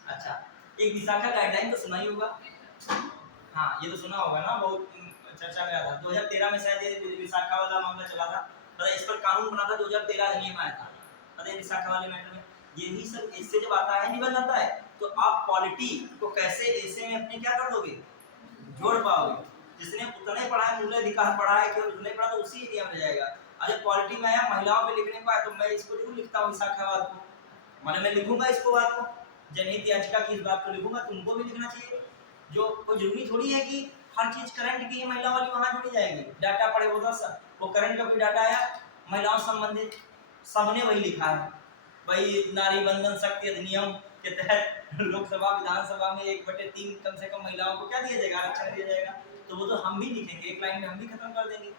अच्छा, एक विशाखा गाइडलाइन तो सुना ही होगा। हाँ ये तो सुना होगा ना, बहुत चर्चा में आया था 2013 में शायद ये विशाखा वाला मामला चला था। मतलब इस पर कानून बना था 2013 अधिनियम आया था, पता है विशाखा वाले मैटर में। यही सब इससे जब आता है निबंध आता है तो आप पॉलिटी को कैसे ऐसे में अपने क्या कर दोगे? जोड़ पाओगे। जिसने उतने पढ़ा है, मूल अधिकार पढ़ा है, केवल उतने पढ़ा तो उसी एरिया में जाएगा। अगर पॉलिटी में आया महिलाओं पे लिखने को आया तो मैं इसको जरूर लिखता हूँ विशाखावाद को, माने मैं लिखूंगा इसको बात को, जनहित याचिका की इस बात को लिखूंगा, तुमको भी लिखना चाहिए। जो कोई जरूरी थोड़ी है कि हर चीज करंट की महिला वाली वहां जुड़ी जाएगी। डाटा पढ़े वो करंट का कोई डाटा आया महिलाओं संबंधित, सबने वही लिखा है। वही नारी बंधन शक्ति अधिनियम के तहत लोकसभा विधानसभा में 1/3 कम से कम महिलाओं को क्या दिया जाएगा? आरक्षण दिया जाएगा। तो वो तो हम भी लिखेंगे, एक लाइन में हम भी खत्म कर देंगे।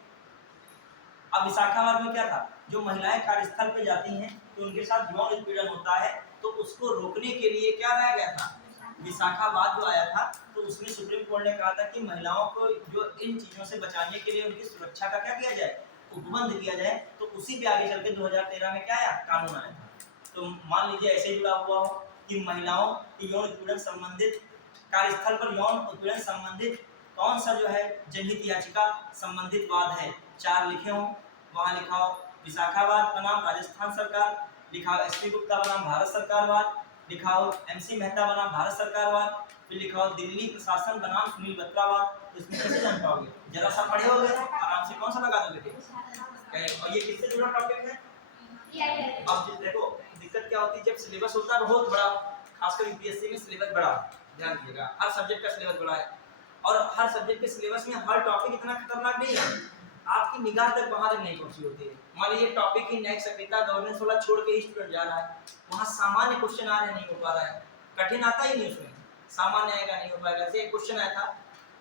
अब विशाखावाद में क्या था? जो महिलाएं कार्यस्थल पे जाती हैं तो उनके साथ यौन उत्पीड़न होता है, तो उसको रोकने के लिए क्या लाया गया था? विशाखावाद जो आया था, तो उसमें सुप्रीम कोर्ट ने कहा था कि महिलाओं को जो इन चीजों से बचाने के लिए उनकी सुरक्षा का क्या किया जाए? उपबंध किया जाए। तो उसी पे आगे चल के 2013 में क्या आया? कानून आया था। तो मान लीजिए ऐसे जुड़ा हुआ हो कि महिलाओं की यौन उत्पीड़न संबंधित, कार्यस्थल पर यौन उत्पीड़न संबंधित कौन सा जो है जनहित याचिका संबंधित वाद है, 4 लिखे हों। वहाँ लिखा हो विशाखावाद बनाम राजस्थान सरकार, लिखा हो एसपी गुप्ता बनाम भारत सरकार वाद, लिखा हो एमसी मेहता बनाम भारत सरकार वाद, फिर लिखा हो दिल्ली प्रशासन बनाम सुनील बत्रा वाद। तो इसमें कैसे जान पाओगे? जरा सा पढ़े होगे आराम से कौन सा लगा दोगे? और ये किससे जुड़ा टॉपिक है? अब देखो दिक्कत क्या होती है जब सिलेबस होता है बहुत बड़ा, खासकर यूपीएससी में सिलेबस बड़ा, ध्यान दीजिएगा हर सब्जेक्ट का सिलेबस बड़ा है, और हर सब्जेक्ट के सिलेबस में हर टॉपिक इतना खतरनाक नहीं है, आपकी निगाह तक वहां तक नहीं पहुंची होती है। मान लीजिए टॉपिक ही न्यायिक सक्रियता गवर्नेंस वाला छोड़ के ही स्टूडेंट जा रहा है, वहां सामान्य क्वेश्चन आ रहे नहीं हो पा रहा है, कठिन आता ही नहीं, उसमें सामान्य आएगा नहीं हो पाएगा। जैसे एक क्वेश्चन आया था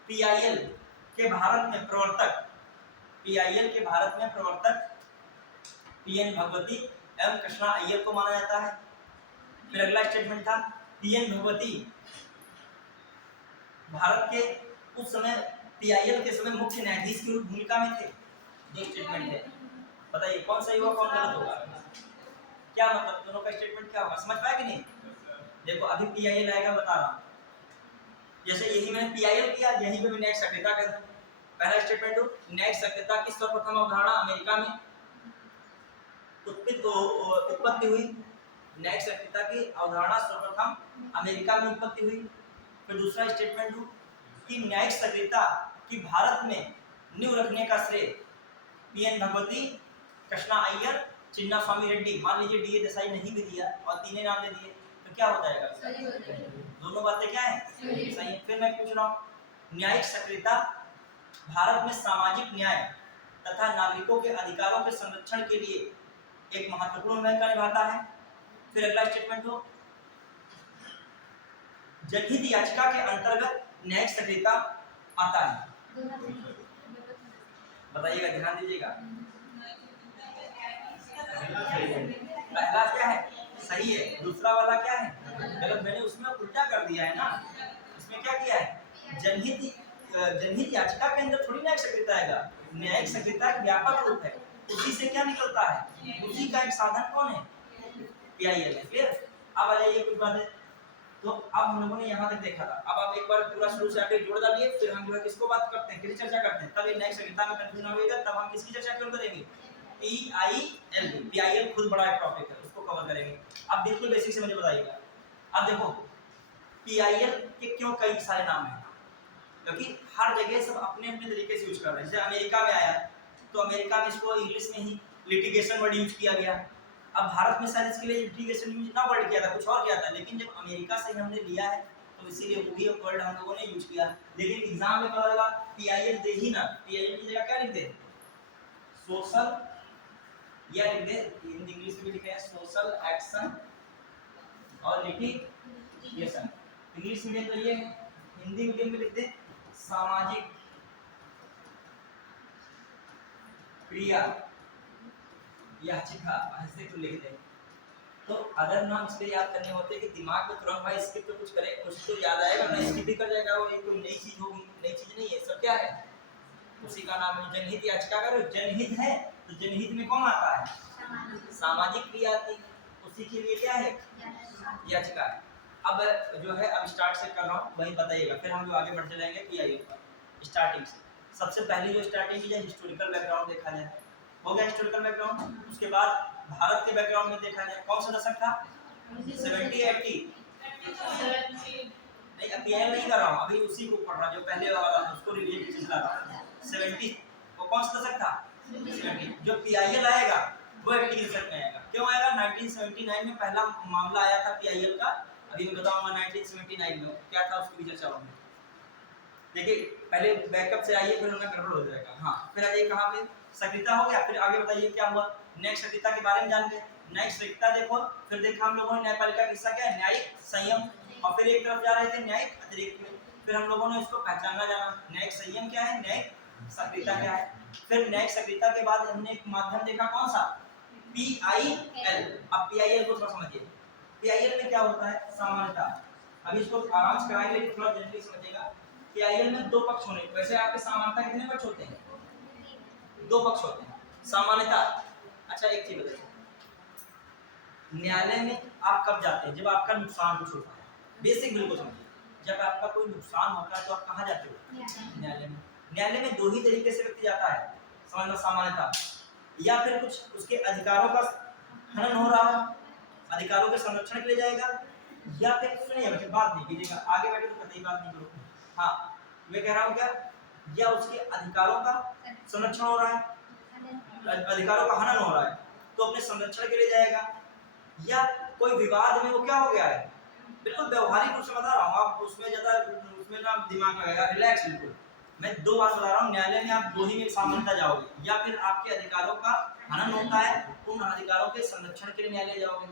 पीआईएल के भारत में प्रवर्तक, पीआईएल के भारत में प्रवर्तक पीएन भगवती एवं कृष्णा अय्यर को माना जाता है। फिर अगला स्टेटमेंट था पीएन भगवती भारत के उस समय पीआईएल के समय मुख्य न्यायाधीश की भूमिका में थे। दो स्टेटमेंट है, बताइए कौन सही होगा कौन गलत होगा, क्या मतलब दोनों का स्टेटमेंट क्या होगा, समझ पाया कि नहीं? देखो अभी पीआईएल आएगा बता रहा हूं, जैसे यही मैंने पीआईएल किया, यही पे मैं न्यायिक सक्रियता कर दूं। पहला स्टेटमेंट हो न्यायिक सक्रियता की सर्वप्रथम अवधारणा अमेरिका में उत्पत्ति हुई, न्यायिक सक्रियता की अवधारणा सर्वप्रथम अमेरिका में उत्पत्ति हुई। फिर दूसरा स्टेटमेंट हो कि न्यायिक सक्रियता की भारत में नींव रखने का श्रेय पीएन भगवती, कृष्णा अय्यर, चिन्ना स्वामी रेड्डी, मान लीजिए डीए देसाई नहीं भी दिया और तीनों नाम दे दिए तो क्या हो जाएगा? सही हो जाएगा। दोनों बातें क्या है? सही। सही है। फिर मैं पूछ रहा हूँ न्यायिक सक्रियता भारत में सामाजिक न्याय तथा नागरिकों के अधिकारों के संरक्षण के लिए एक महत्वपूर्ण भूमिका निभाता है। फिर अगला स्टेटमेंट हो जनहित याचिका के अंतर्गत न्यायिक सक्रियता आता है, बताइएगा ध्यान दीजिएगा। पहला क्या है? सही है। दूसरा वाला क्या है? गलत। मैंने उसमें उल्टा कर दिया है ना, इसमें क्या किया है? जनहित याचिका के अंदर थोड़ी न्यायिक सक्रियता आएगा, न्यायिक सक्रियता एक व्यापक रूप है, उसी से क्या निकलता है? उसी का एक साधन कौन है? पीआईएल है। क्लियर? अब आ जाइए कुछ बातें, तो अब हम लोगों ने यहाँ तक देखा था, अब आप एक बार पूरा शुरू से आके जोड़ डालिए, फिर हम जो है किसको बात करते हैं, किसकी चर्चा करते हैं, तब ये न्यायिक सक्रियता में कंफ्यूजन होगा, तब हम किसकी चर्चा क्यों करेंगे? पीआईएल। पीआईएल खुद बड़ा एक टॉपिक है, उसको कवर करेंगे। अब बिल्कुल बेसिक से मुझे बताइएगा। अब देखो पीआईएल के क्यों कई सारे नाम हैं, क्योंकि हर जगह सब अपने अपने तरीके से यूज कर रहे हैं। जैसे अमेरिका में आया तो अमेरिका में इसको इंग्लिश में ही लिटिगेशन वर्ड यूज किया गया। अब भारत में शायद इसके लिए लिटिगेशन यूज ना वर्ड किया था, कुछ और किया था, लेकिन जब अमेरिका से हमने लिया है तो इसीलिए वही वर्ड हम लोगों ने यूज किया। लेकिन एग्जाम में पता लगा पीआईएल दे ही ना, पीआईएल की जगह क्या लिख दे? सोशल, या लिख दे, हिंदी इंग्लिश में लिखे हैं सोशल एक्शन और लिटिगेशन। इंग्लिश मीडियम तो ये है, हिंदी मीडियम में लिख दे सामाजिक क्रिया याचिका, ऐसे तो लिख दे। तो अगर नाम इसलिए याद करने होते कि दिमाग में तुरंत भाई स्किप तो कुछ करे, कुछ तो याद आएगा ना, स्किप भी कर जाएगा, वो एक कोई नई चीज होगी, नई चीज नहीं है, सब क्या है? उसी का नाम है जनहित याचिका। अगर जनहित है तो जनहित में कौन आता है? सामाजिक क्रिया आती है, उसी के लिए क्या है? याचिका। अब जो है अब स्टार्ट से कर रहा हूँ, वही बताइएगा, फिर हम लोग आगे बढ़ते जाएंगे पीआईएल पर। स्टार्टिंग से सबसे पहले जो स्टार्टिंग की जाए हिस्टोरिकल बैकग्राउंड देखा जाए, हो गया हिस्टोरिकल बैकग्राउंड। उसके बाद भारत के बैकग्राउंड में देखा जाए कौन सा दशक था? 70 80 नहीं, अब पीआईएल नहीं कर रहा हूँ, अभी उसी को पढ़ रहा जो पहले वाला उसको रिवीजन पीछे चला रहा। 70 वो कौन सा दशक था? 70। जो पीआईएल आएगा वो 80 के दशक में आएगा। क्यों आएगा? 1979 में पहला मामला आया था पीआईएल का, अभी मैं बताऊंगा 1979 में क्या था, उसकी भी चर्चा होगी। देखिए पहले बैकअप से आइए, फिर हमें गड़बड़ हो जाएगा। हाँ, फिर आइए कहाँ पे? सक्रियता हो गया, फिर आगे बताइए क्या हुआ? न्यायिक सक्रियता के बारे में जान गए। न्यायिक सक्रियता देखो, फिर देखा हम लोगों ने न्यायपालिका का हिस्सा क्या है? न्यायिक संयम, और फिर एक तरफ जा रहे थे न्यायिक अतिरेक में, फिर हम लोगों ने इसको पहचानना जाना, न्यायिक संयम क्या है, न्यायिक सक्रियता क्या है। फिर न्यायिक सक्रियता के बाद हमने एक माध्यम देखा कौन सा? पीआईएल। अब पीआईएल को थोड़ा समझिए, पीआईएल में क्या होता है? समानता। अभी इसको आराम से कराएंगे, लेकिन थोड़ा जनरली समझिएगा। पीआईएल में दो पक्ष होने, वैसे आपके समानता कितने पक्ष होते हैं? दो पक्ष होते हैं। सामान्यता, अच्छा एक चीज बताइए, न्यायालय में आप कब जाते हैं? जब आपका नुकसान कुछ होता है। बेसिक बिल्कुल समझिए, जब आपका कोई नुकसान होता है तो आप कहाँ जाते हो? न्यायालय में। न्यायालय में दो ही तरीके से व्यक्ति जाता है, समझना, सामान्यता, या फिर कुछ उसके अधिकारों का हनन हो रहा हो, अधिकारों के संरक्षण के लिए जाएगा, या फिर सुनिए बच्चे बात नहीं कीजिएगा, आगे बैठे तो कतई बात नहीं करो। हाँ, मैं कह रहा हूँ क्या, या उसके अधिकारों का संरक्षण हो रहा है, अधिकारों का हनन हो रहा है तो अपने संरक्षण के लिए जाएगा, या कोई विवाद में वो क्या हो गया है, बिल्कुल व्यवहारिक रूप से बता रहा हूँ, आप उसमें ज्यादा उसमें ना दिमाग लगाएगा, रिलैक्स बिल्कुल। मैं दो बात बता रहा हूँ, न्यायालय में आप दो ही में सामान्यता जाओगे, या फिर आपके अधिकारों का हनन होता है, उन अधिकारों के संरक्षण के लिए न्यायालय जाओगे,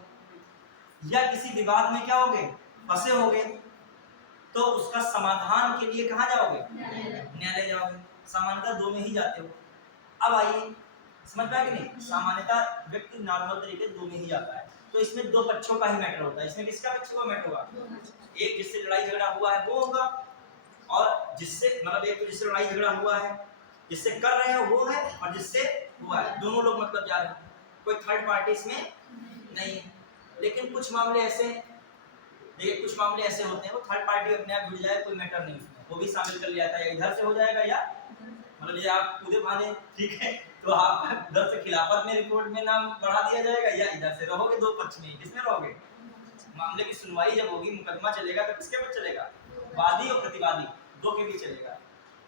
या किसी विवाद में क्या होगे, फंसे होगे, तो उसका समाधान के लिए कहाँ जाओगे? न्यायालय जाओगे। सामान्यतः दो में ही जाते हो। अब आइए, समझ पाए कि नहीं? सामान्यतः व्यक्ति नॉर्मल तरीके से दो में ही जाता है। तो इसमें दो पक्षों का ही मैटर होता है। इसमें किसका पक्षों का मैटर होगा? एक जिससे लड़ाई झगड़ा हुआ है वो होगा, और जिससे मतलब एक तो जिससे लड़ाई झगड़ा हुआ है, जिससे कर रहे हो वो है, और जिससे हुआ है, दोनों लोग मतलब जा रहे हैं। कोई थर्ड पार्टी इसमें नहीं है। लेकिन कुछ मामले ऐसे हैं, देखिए कुछ मामले ऐसे होते हैं वो थर्ड पार्टी अपने आप जुड़ जाए, कोई मैटर नहीं उसमें, वो भी शामिल कर लिया जाता है। इधर से हो जाएगा या मतलब ये आप कूदे भागे, ठीक है, तो आप उधर से खिलाफत में रिपोर्ट में नाम बढ़ा दिया जाएगा, या इधर से रहोगे दो पक्ष में। किसमें रहोगे? मामले की सुनवाई जब होगी, मुकदमा चलेगा तो किसके पर चलेगा? वादी और प्रतिवादी दो के बीच चलेगा।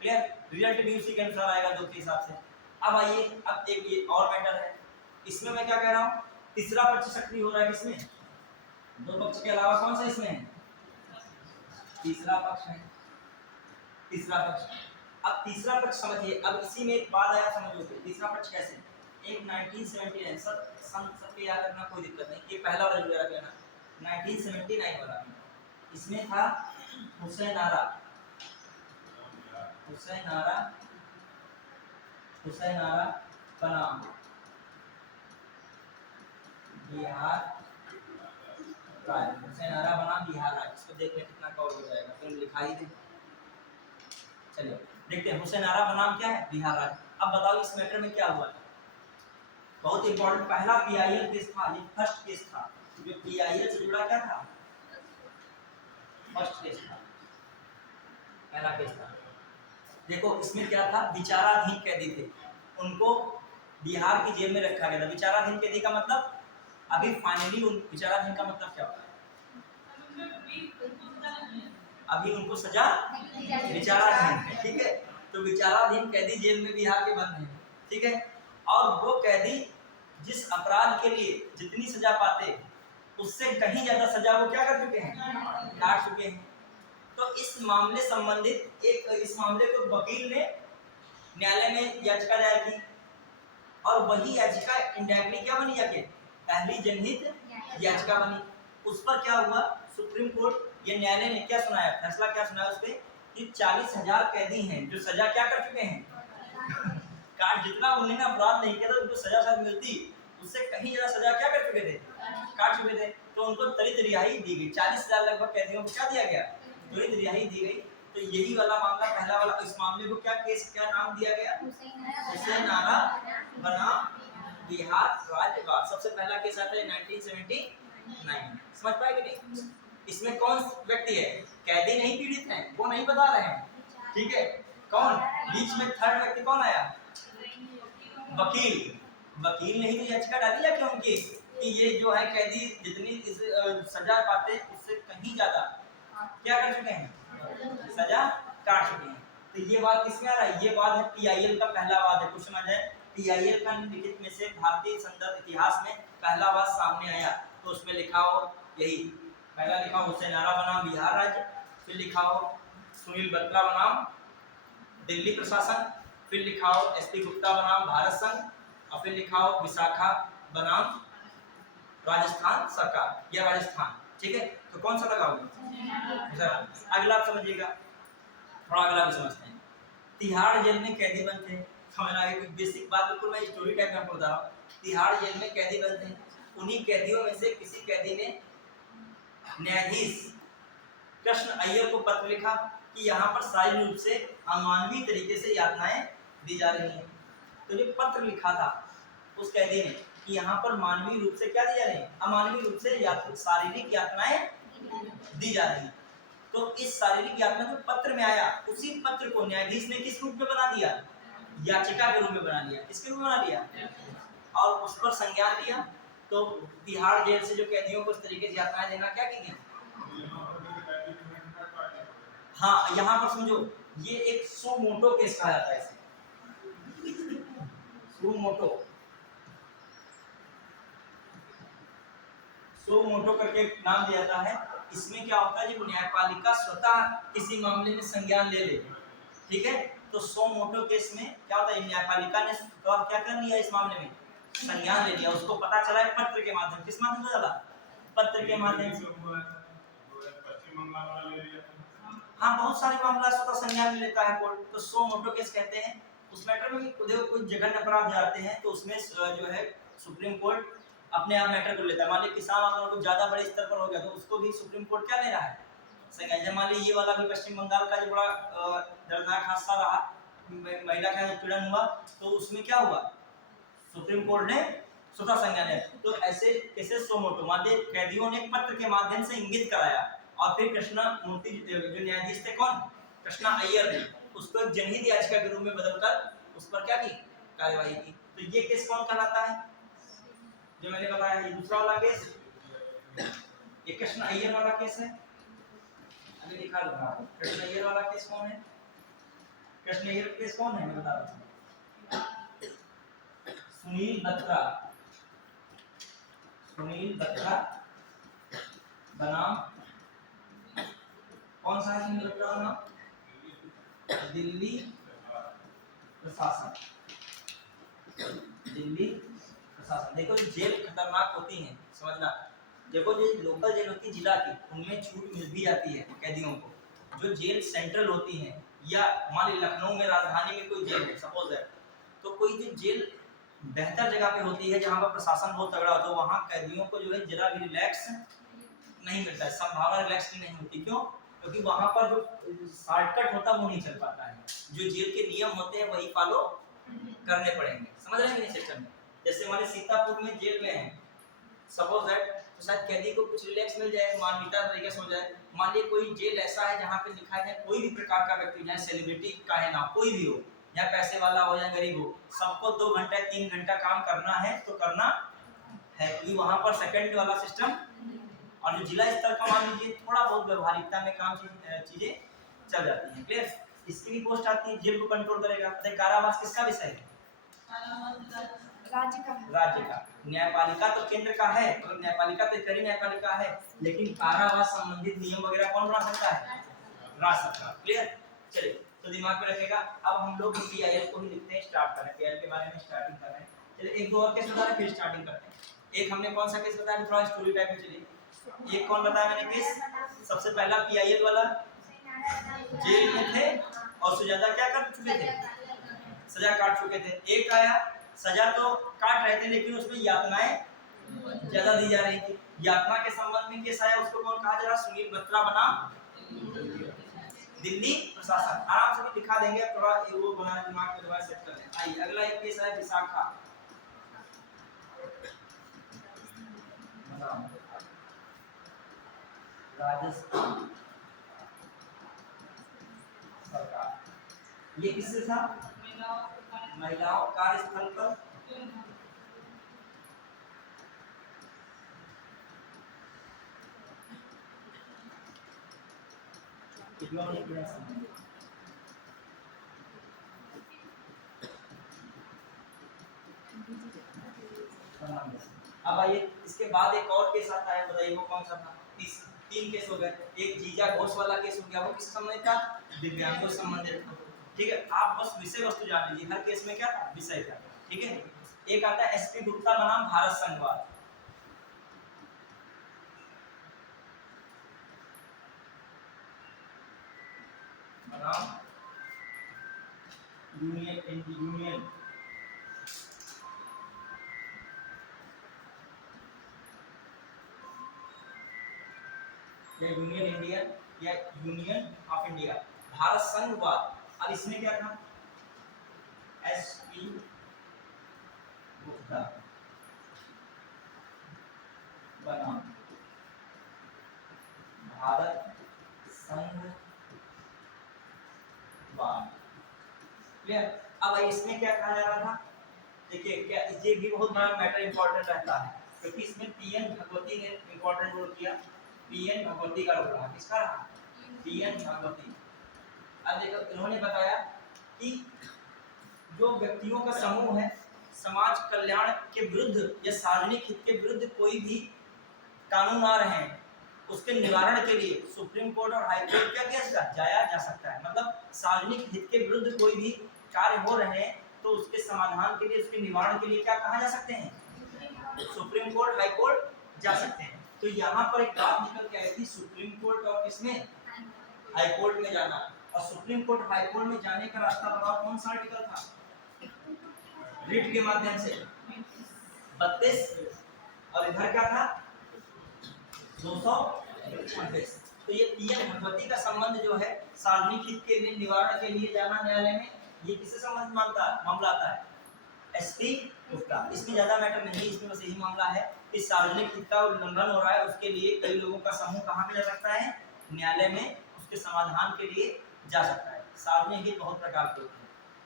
क्लियर? रिजल्ट भी उसी के अनुसार आएगा, दो के हिसाब से। अब आइए, अब एक ये और मैटर है, इसमें मैं क्या कह रहा हूँ, तीसरा पक्ष सक्रिय हो रहा है। किसमें? दो पक्ष के अलावा कौन सा इसमें है? तीसरा पक्ष है। तीसरा पक्ष। अब तीसरा पक्ष समझिए, अब इसी में एक बात आया, समझोगे तीसरा पक्ष कैसे? एक 1979 सब याद रखना, कोई दिक्कत नहीं, ये पहला वाला जो रख लेना, 1979 वाला। इसमें था हुसैन आरा बनाम बिहार राज्य। हुसैन आरा बनाम बिहार राज्य। इसको देखने कितना कवर हो जाएगा, फिर लिखा ही दे। चलिए देखते हैं, हुसैन आरा बनाम क्या है? बिहार राज्य। अब बताओ इस मैटर में क्या हुआ? बहुत इंपॉर्टेंट पहला पीआईएल केस था, ये फर्स्ट केस था जो पीआईएल से जुड़ा। क्या था? फर्स्ट केस था, पहला केस था। देखो इसमें क्या था, विचाराधीन कैदी थे, उनको बिहार की जेल में रखा गया था। विचाराधीन कैदी का मतलब अभी फाइनली उन विचाराधीन का मतलब क्या होता है? अभी उनको सजा विचाराधीन है, ठीक है। तो विचाराधीन कैदी जेल में बिहार के बंद हैं, ठीक है। और वो कैदी जिस अपराध के लिए जितनी सजा पाते उससे कहीं ज्यादा सजा वो क्या कर चुके हैं? काट चुके हैं। तो इस मामले संबंधित इस मामले को वकील ने न्यायालय में याचिका दायर की, और वही याचिका इंडायरेक्टली क्या बनी? जाके पहली जनहित याचिका बनी। उस पर क्या हुआ, सुप्रीम कोर्ट या न्यायालय ने क्या सुनाया, फैसला क्या सुनाया उस पर कि 40,000 कैदी हैं जो सजा क्या कर चुके हैं? काट। जितना उन्होंने अपराध नहीं किया था उनको सजा शायद मिलती, उससे कहीं ज्यादा सजा क्या कर चुके थे? काट चुके थे। तो उनको त्वरित रिहाई दी गई। 40,000 लगभग कैदियों को क्या दिया गया? त्वरित रिहाई दी गई। तो यही वाला मामला, पहला वाला, इस मामले को क्या केस, क्या नाम दिया गया? हुसैन आरा बनाम बिहार राज्य। सबसे पहला केस आता है 1979। समझ पाए कि नहीं? इसमें कौन व्यक्ति है? कैदी नहीं पीड़ित हैं, वो नहीं बता रहे हैं, ठीक है। कौन बीच में थर्ड व्यक्ति कौन आया? वकील। वकील ने ही तो याचिका डाली जाके उनकी कि ये जो है कैदी जितनी सजा पाते उससे कहीं ज्यादा क्या कर चुके हैं? सजा काट चुके हैं। तो ये बात किसमें आ रहा है? ये बात है पीआईएल का पहला वाद है। क्वेश्चन आ जाए, पीआईएल का निम्नलिखित में से भारतीय संदर्भ इतिहास में पहला वाद सामने आया, तो उसमें लिखा हो यही, पहला लिखा हो हुसैन आरा बनाम बिहार राज्य, फिर लिखा हो सुनील बत्रा बनाम दिल्ली प्रशासन, फिर लिखा हो एसपी गुप्ता बनाम भारत संघ, और फिर लिखा हो विशाखा बनाम राजस्थान सरकार या राजस्थान, ठीक है। तो कौन सा लगा होगा? अगला आप समझिएगा, थोड़ा अगला भी समझते हैं। तिहाड़ जेल में कैदी बंद थे, समझना है कोई बेसिक बात, बिल्कुल मैं स्टोरी टाइप में आपको बता रहा हूँ। तिहाड़ जेल में कैदी बंद थे, उन्हीं कैदियों में से किसी कैदी ने न्यायाधीश कृष्ण अय्यर को पत्र लिखा कि यहाँ पर शारीरिक रूप से अमानवीय तरीके से यातनाएं दी जा रही हैं। तो जो पत्र लिखा था उस कैदी ने कि यहाँ पर मानवीय रूप से क्या दी जा रही है? अमानवीय रूप से शारीरिक यातनाएं दी जा रही हैं। तो इस शारीरिक यातना जो पत्र में आया, उसी पत्र को न्यायाधीश ने किस रूप में बना दिया? याचिका के रूप में बना लिया। किसके रूप में बना लिया? और उस पर संज्ञान लिया। तो तिहाड़ जेल से जो कैदियों को इस तरीके से यातनाएं देना क्या की गई? हाँ, यहाँ पर समझो, ये एक सो मोटो केस कहा जाता है इसे, सो मोटो करके नाम दिया जाता है। इसमें क्या होता है, जब न्यायपालिका स्वतः किसी मामले में संज्ञान ले ले, ठीक है, तो सो मोटो केस में क्या होता है, न्यायपालिका ने तो क्या कर लिया, इस मामले में संज्ञान ले लिया। उसको पता चला है पत्र के माध्यम, किस माध्यम से चला? पत्र के माध्यम से। हाँ, बहुत सारे मामला स्वतः संज्ञान में लेता है कोर्ट, तो सो मोटो केस कहते हैं। उस मैटर में भी देखो कोई जघन्य अपराध जाते हैं तो उसमें जो है सुप्रीम कोर्ट अपने आप मैटर को लेता है। मान लीजिए किसान आंदोलन को ज्यादा बड़े स्तर पर हो गया तो उसको भी सुप्रीम कोर्ट क्या ले रहा है, संज्ञान। मान लीजिए ये वाला भी पश्चिम बंगाल का जो बड़ा दर्दनाक हादसा रहा, महिला का उत्पीड़न हुआ, तो उसमें क्या हुआ, सुप्रीम कोर्ट ने स्वतः संज्ञान लिया। तो ऐसे केसेस सो मोटो, मान लीजिए कैदियों ने पत्र के माध्यम से इंगित कराया और फिर कृष्णा मूर्ति जो न्यायाधीश थे, कौन, कृष्णा अय्यर ने उसको एक जनहित याचिका के रूप में बदलकर उस पर क्या की, कार्यवाही की। तो ये केस कौन कहलाता है, जो मैंने बताया, ये दूसरा वाला केस, ये कृष्ण अय्यर वाला केस है। अभी दिखा दूंगा आपको कृष्ण अय्यर वाला केस कौन है। कृष्ण अय्यर केस कौन है मैं बता रहा हूँ, सुनील बत्रा, सुनील बत्रा बनाम, कौन सा है सुनील बत्रा बनाम, दिल्ली प्रशासन, दिल्ली प्रशासन। देखो जेल खतरनाक होती है, समझना। देखो जो लोकल जेल होती है जिला की, उनमें छूट मिल भी जाती है कैदियों को। जो जेल सेंट्रल होती है, या मान लीजिए लखनऊ में राजधानी में कोई जेल है सपोज है, तो कोई जो जेल बेहतर जगह पे होती है जहाँ पर प्रशासन बहुत तगड़ा होता है, वहाँ कैदियों को जो है जरा भी रिलैक्स नहीं मिलता है, संभावना रिलैक्स की नहीं होती। क्यों, क्योंकि वहाँ पर जो शॉर्टकट होता है वो नहीं चल पाता है, जो जेल के नियम होते हैं वही फॉलो करने पड़ेंगे, समझ रहे हैं नहीं सिस्टम में। जैसे हमारे सीतापुर में जेल में है सपोज दैट, तो शायद कैदी को कुछ रिलैक्स मिल जाए, मानवीयता तरीके से हो जाए। मान लीजिए कोई जेल ऐसा है जहाँ पे लिखा है कोई भी प्रकार का व्यक्ति, चाहे सेलिब्रिटी का है ना, कोई भी हो, या पैसे वाला हो या गरीब हो, सबको 2 घंटा 3 घंटा काम करना है तो करना है, क्योंकि वहाँ पर सेकंड वाला सिस्टम। और जो जिला स्तर का मान लीजिए थोड़ा बहुत व्यवहारिकता में काम चीजें चल जाती हैं, क्लियर। इसकी भी पोस्ट आती है, जेल को कंट्रोल करेगा। कारावास किसका विषय है, राज्य का। न्यायपालिका तो केंद्र का है, तो न्यायपालिका तो करी न्यायपालिका है, लेकिन कारावास संबंधित नियम वगैरह कौन बना सकता है, राज्य सरकार, क्लियर। चलिए तो दिमाग में रखेगा। अब हम लोग पीआईएल को ही लिखते हैं, स्टार्ट करें, पीआईएल के बारे में स्टार्टिंग कर रहे हैं। चलिए एक दो और केस बता रहे फिर स्टार्टिंग करते हैं। एक हमने कौन सा केस बताया, थोड़ा स्टोरी टाइप में चलिए। एक कौन बताया मैंने केस, सबसे पहला पीआईएल वाला, जेल में थे और सुजाता क्या कर चुके थे, सजा काट चुके थे। एक आया सजा तो काट रहे थे लेकिन उसमें यातनाएं ज्यादा दी जा रही थी। यातना के संबंध में केस आया, उसको कौन कहा जा रहा, सुनील बत्रा बनाम दिल्ली प्रशासन। आराम से भी दिखा देंगे, थोड़ा वो बना दिमाग में दोबारा सेट कर लें। आइए अगला एक केस है विशाखा, राजस्थान सरकार। ये किससे था, महिलाओं कार्यस्थल पर अब आइए इसके बाद एक और केस आता है, बताइए वो कौन सा था। 3 केस हो गए। एक जीजा घोष वाला केस हो गया, वो किस संबंधित था, दिव्यांगों से संबंधित। ठीक है, आप बस विषय वस्तु जान लीजिए, हर केस में क्या था, विषय था। ठीक है, एक आता है एसपी गुप्ता बनाम भारत संघवाद, बनाम यूनियन या यूनियन इंडिया या यूनियन ऑफ इंडिया, भारत संघवाद। अब इसमें क्या था, एसपी गुप्ता बनाम भारत संघवाद, क्लियर। अब इसमें क्या कहा जा रहा था, देखिए क्या ये भी बहुत बड़ा मैटर इंपॉर्टेंट रहता है, क्योंकि इसमें पीएन भगवती ने इंपॉर्टेंट रोल किया। पीएन भगवती का रोल रहा, किसका रहा, पीएन भगवती। अब देखो इन्होंने बताया कि जो व्यक्तियों का समूह है समाज कल्याण के विरुद्ध या सार्वजनिक हित के विरुद्ध कोई भी कानून आ रहे हैं, उसके निवारण के लिए सुप्रीम कोर्ट और हाई कोर्ट क्या किया जाया जा सकता है। मतलब सार्वजनिक हित के विरुद्ध कोई भी कार्य हो रहे हैं तो उसके समाधान के लिए, उसके निवारण के लिए क्या कहा जा सकते हैं, सुप्रीम कोर्ट हाई कोर्ट जा सकते हैं। तो यहाँ पर एक बात निकल के आई थी, सुप्रीम कोर्ट और किसमें, हाई कोर्ट में जाना, और सुप्रीम कोर्ट हाई कोर्ट में जाने का रास्ता बताओ कौन सा आर्टिकल था? रिट के माध्यम से 32, और इधर क्या था 226। तो ये पीएम भगवती का संबंध जो है सार्वजनिक हित के लिए निवारण के लिए जाना न्यायालय में, ये किससे संबंध मामला आता है? एसपी गुप्ता। इसमें ज्यादा मैटर नहीं, इसमें बस यही मामला है कि सार्वजनिक हित का उल्लंघन हो रहा है, उसके लिए कई लोगों का समूह कहाँ पे जा सकता है? न्यायालय में उसके समाधान के लिए जा सकता है। सार्वजनिक हित बहुत प्रकार के होते हैं।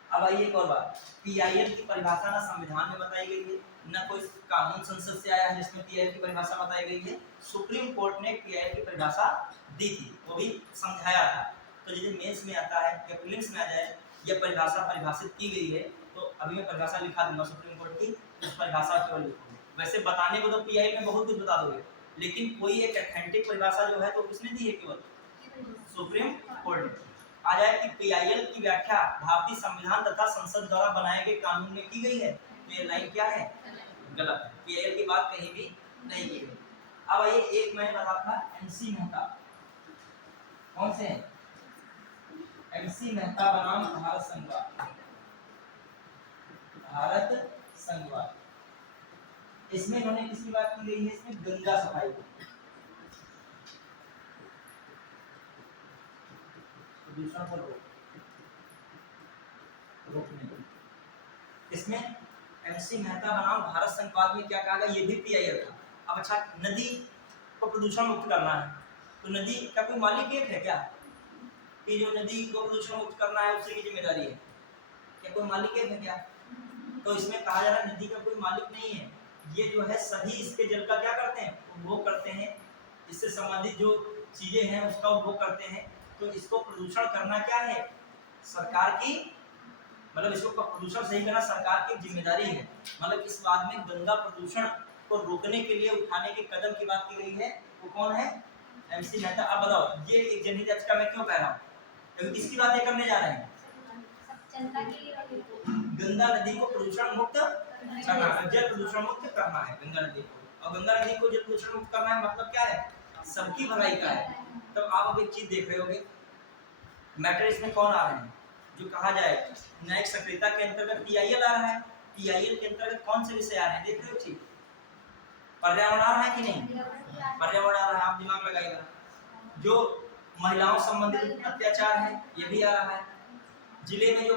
अब आइए एक और बात, पीआईएल की परिभाषा ना संविधान में बताई गई है, ना कोई कानून संसद से आया है जिसमें पीआईएल की परिभाषा बताई गई है। सुप्रीम कोर्ट ने पीआईएल की परिभाषा दी थी, वो भी समझाया था। तो यदि मेंस में आता है या प्रीलिम्स में आ जाए यह परिभाषा परिभाषित की गई है, तो अभी मैं परिभाषा लिखा दूंगा सुप्रीम कोर्ट की, उस परिभाषा केवल लिखूंगा। वैसे बताने को तो पीआई में बहुत कुछ बता दोगे, लेकिन कोई एक ऑथेंटिक परिभाषा जो है तो किसने दी है? केवल सुप्रीम कोर्ट ने। आ जाए कि पीआईएल की व्याख्या भारतीय संविधान तथा संसद द्वारा बनाए गए कानून में की गई है, तो ये लाइन क्या है? गलत है। पीआईएल की बात कहीं भी नहीं की गई। अब आइए, एक मैंने बताया था एमसी मेहता, कौन से हैं? एमसी मेहता बनाम भारत संघवाद, भारत संघवाद। इसमें इन्होंने किसकी बात की गई है? इसमें गंगा सफाई की, प्रदूषण को रोकने। इसमें एमसी मेहता बनाम भारत संघवाद में क्या कहा गया? ये भी पीआईएल था। अब अच्छा, नदी को प्रदूषण मुक्त करना है, तो नदी का कोई मालिक एक है क्या कि जो नदी को प्रदूषण मुक्त करना है उसकी जिम्मेदारी है? क्या कोई मालिक एक है क्या? तो इसमें कहा जा रहा है नदी का कोई मालिक नहीं है, ये जो है सभी इसके जल का क्या करते हैं? उपभोग करते हैं, इससे संबंधित जो चीजें हैं उसका उपभोग करते हैं। तो इसको प्रदूषण करना क्या है? सरकार की, मतलब इसको प्रदूषण सही करना सरकार की जिम्मेदारी है। मतलब इस बात में गंगा प्रदूषण को रोकने के लिए उठाने के कदम की बात की गई है, वो कौन है? एमसी मेहता। अब बताओ ये एक जनहित याचिका मैं क्यों कह रहा हूँ? क्योंकि किसकी बातें करने जा रहे हैं? गंगा नदी को प्रदूषण मुक्त करना है, जल प्रदूषण मुक्त करना है गंगा नदी को। और गंगा नदी को जल प्रदूषण मुक्त करना है मतलब क्या है? सबकी भलाई का है। तो आप अब एक चीज देख रहे होगे, मैटर इसमें कौन आ रहे हैं? जो कहा जाए न्यायिक सक्रियता के अंतर्गत पीआईएल आ रहा है। पीआईएल के अंतर्गत कौन से विषय आ रहे हैं? देख रहे हो चीज, पर्यावरण आ रहा है कि नहीं? पर्यावरण आ रहा है, आप दिमाग लगाइएगा। जो महिलाओं संबंधित अत्याचार है ये भी आ रहा है। जिले में जो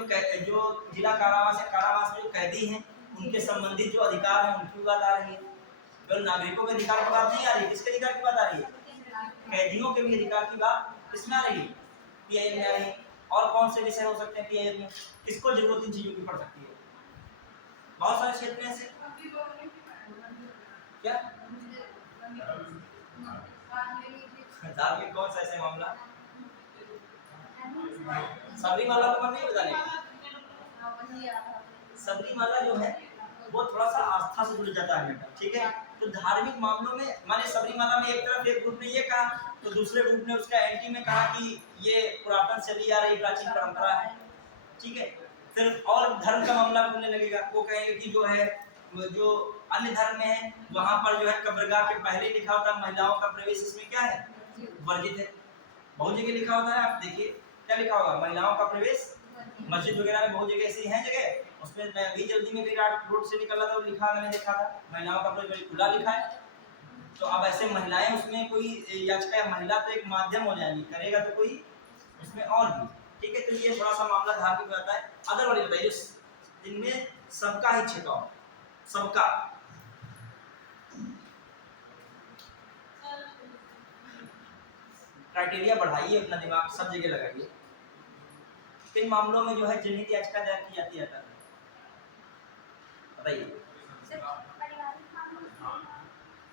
जिला कारावास में जो कैदी हैं उनके संबंधित जो अधिकार हैं उनकी बात आ रही है। तो नागरिकों के अधिकार की बात नहीं आ रही, किसके अधिकार की बात आ रही है? कैदियों के भी अधिकार की बात किसमें आ रही है? पीआईएल में आ रही है। और कौन से विषय हो सकते हैं पीआईएल में? किसको जरूरत इन चीजों की पड़ सकती है? बहुत सारे क्षेत्र हैं ऐसे। क्या धार्मिक कौन सा ऐसे मामला? सबरीमाला को मन नहीं बताने। सबरीमाला जो है वो थोड़ा सा आस्था से जुड़ जाता है बेटा, ठीक है? तो धार्मिक मामलों में माने सबरीमाला में एक तरफ एक ग्रुप ने ये कहा, तो दूसरे ग्रुप ने उसका एंटी में कहा कि ये पुरातन चली आ रही प्राचीन परंपरा है, ठीक है? फिर और धर्म का मामला खुलने लगेगा, वो कहेंगे कि जो है जो अन्य धर्म में है वहां पर जो है कब्रगाह के पहले लिखा होता है महिलाओं का प्रवेश इसमें क्या है? वर्जित है। बहुत जगह लिखा होता है, आप देखिए क्या लिखा होगा? महिलाओं का प्रवेश, मस्जिद वगैरह में बहुत जगह ऐसी हैं जगह, उसमें मैं अभी जल्दी में विराट रोड से निकला था, वो लिखा मैंने देखा था महिलाओं का प्रवेश खुला लिखा है। तो अब ऐसे महिलाएं उसमें कोई याचिका, महिला तो एक माध्यम हो जाएगी, करेगा तो कोई उसमें और भी, ठीक है? तो ये थोड़ा सा मामला धार्मिक रहता है। अदर वाली बताइए जिनमें सबका ही छिपाव, सबका क्राइटेरिया बढ़ाइए, अपना दिमाग सब जगह लगाइए। किन मामलों में जो है जनहित याचिका दायर की जाती है बताइए?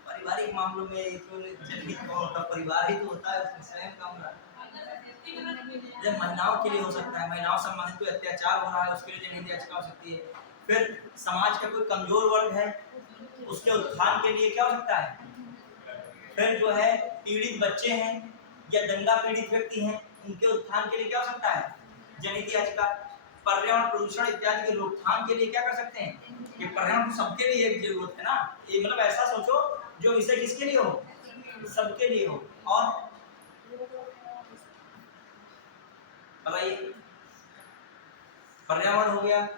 पारिवारिक मामलों में तो जनहित कौन होता? परिवार ही तो होता है, उसमें स्वयं का मामला। जब महिलाओं के लिए हो सकता है, महिलाओं संबंधित कोई अत्याचार हो रहा है उसके लिए जनहित याचिका हो सकती है। फिर समाज का कोई कमजोर वर्ग है उसके उत्थान के लिए क्या हो सकता है? फिर जो है पीड़ित बच्चे हैं या दंगा पीड़ित व्यक्ति हैं उनके उत्थान के लिए क्या हो सकता है? जनहित याचिका। पर्यावरण प्रदूषण इत्यादि की रोकथाम के लिए क्या कर सकते हैं? ये पर्यावरण सबके लिए एक जरूरत है ना, ये मतलब ऐसा सोचो जो विषय किसके लिए हो? सबके लिए हो। और बताइए, पर्यावरण हो गया।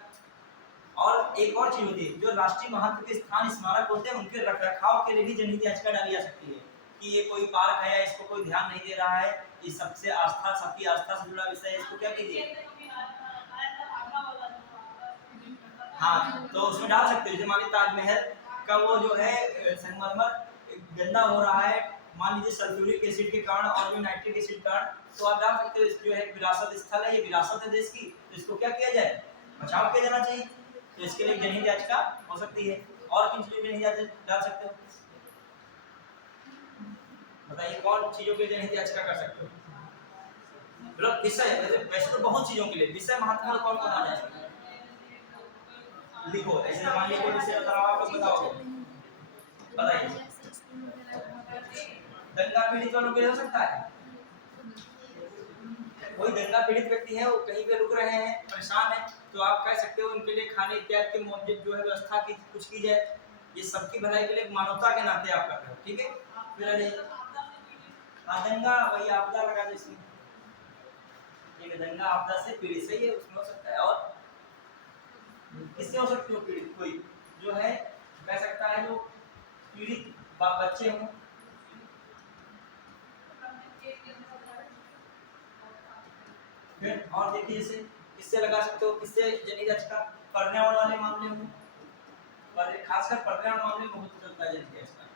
और एक और चीज होती है, जो राष्ट्रीय महत्व के स्थान स्मारक होते हैं उनके रखरखाव के लिए भी जनहित याचिका डाली जा सकती है कि ये कोई पार्क है, इसको कोई ध्यान नहीं दे रहा है, ये सबसे आस्था, सबकी आस्था से जुड़ा विषय है, इसको क्या कीजिए। हाँ, तो उसमें डाल सकते हो, जैसे मान लीजिए ताजमहल का वो जो है संगमरमर गंदा हो रहा है, मान लीजिए सल्फ्यूरिक एसिड के कारण और भी नाइट्रिक एसिड के कारण, तो आप डाल सकते हो इस जो है विरासत स्थल है, ये विरासत है देश की, तो इसको क्या किया जाए, बचाव किया जाना चाहिए। तो इसके लिए जनहित याचिका हो सकती है। और किन चीजों के लिए जनहित डाल सकते हो, बताइए कौन चीजों के लिए जनहित याचिका कर सकते हो। मतलब विषय, वैसे तो बहुत चीजों के लिए, विषय महत्वपूर्ण कौन कौन आ जाएगा, लिखो। ऐसे मान लीजिए कोई विषय बता रहा हूं, आप लोग बताओगे, बताइए। दंगा पीड़ित वालों के लिए हो सकता है, कोई दंगा पीड़ित व्यक्ति है, वो कहीं पे रुक रहे हैं, परेशान है, तो आप कह सकते हो उनके लिए खाने इत्यादि की मौजूद जो है व्यवस्था की कुछ की जाए, ये सबकी भलाई के लिए मानवता के नाते आप कर रहे हो, ठीक है। फिर आ जाइए, दंगा वही आपदा लगा दो इसमें, ठीक है, दंगा आपदा से पीड़ित, सही है, उसमें हो सकता है। और किससे हो सकते हो पीड़ित, कोई जो है कह सकता है जो पीड़ित बच्चे हों, फिर और देखिए जैसे किससे लगा सकते हो, किससे जनहित याचिका, पर्यावरण वाले मामले में, पर खासकर पर्यावरण मामले में बहुत चलता है जनहित याचिका,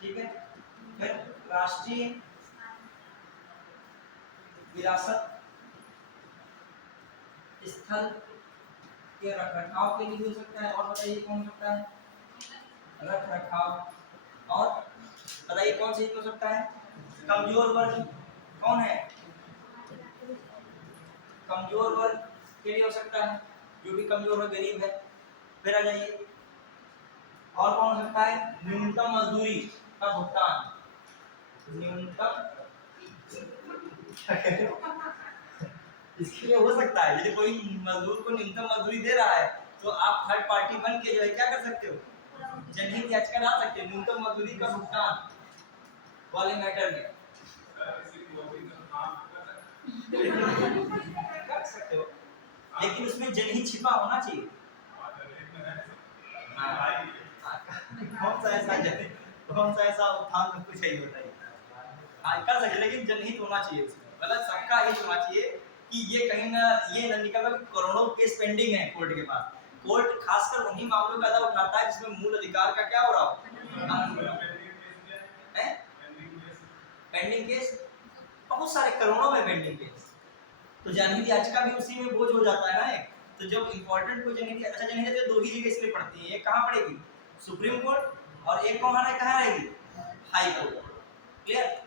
ठीक है। फिर राष्ट्रीय विरासत स्थल के रखरखाव के लिए भी हो सकता है। और बताइए कौन हो सकता है, रखरखाव। और बताइए कौन सी हो सकता है, कमजोर वर्ग कौन है, कमजोर वर्ग के लिए हो सकता है, जो भी कमजोर है, गरीब है। फिर आ जाइए, और कौन हो सकता है, न्यूनतम मजदूरी का भुगतान, न्यूनतम इसके लिए हो सकता है, यदि कोई मजदूर को न्यूनतम मजदूरी दे रहा है तो आप थर्ड पार्टी बन के जो है क्या कर सकते हो, जनहित याचिका डाल सकते हो न्यूनतम मजदूरी का भुगतान वाले मैटर में कर सकते हो, लेकिन उसमें जनहित छिपा होना चाहिए। कौन सा ऐसा उत्थान में कुछ है बताइए, कर सकते, लेकिन जनहित होना चाहिए उसमें, मतलब सबका हित होना चाहिए कि ये कहीं ना ये न निकल कि करोड़ों केस पेंडिंग है कोर्ट के पास। कोर्ट खासकर उन्हीं मामलों का अदा उठाता है जिसमें मूल अधिकार का क्या हो रहा हो, पेंडिंग केस बहुत सारे करोड़ों में पेंडिंग केस, तो जनहित याचिका भी उसी में बोझ हो जाता है ना एक। तो जब इंपॉर्टेंट कोई जनहित, अच्छा जनहित याचिका दो ही जगह इसलिए पड़ती है, एक कहाँ पड़ेगी, सुप्रीम कोर्ट, और एक कहाँ रहेगी, हाई कोर्ट, क्लियर।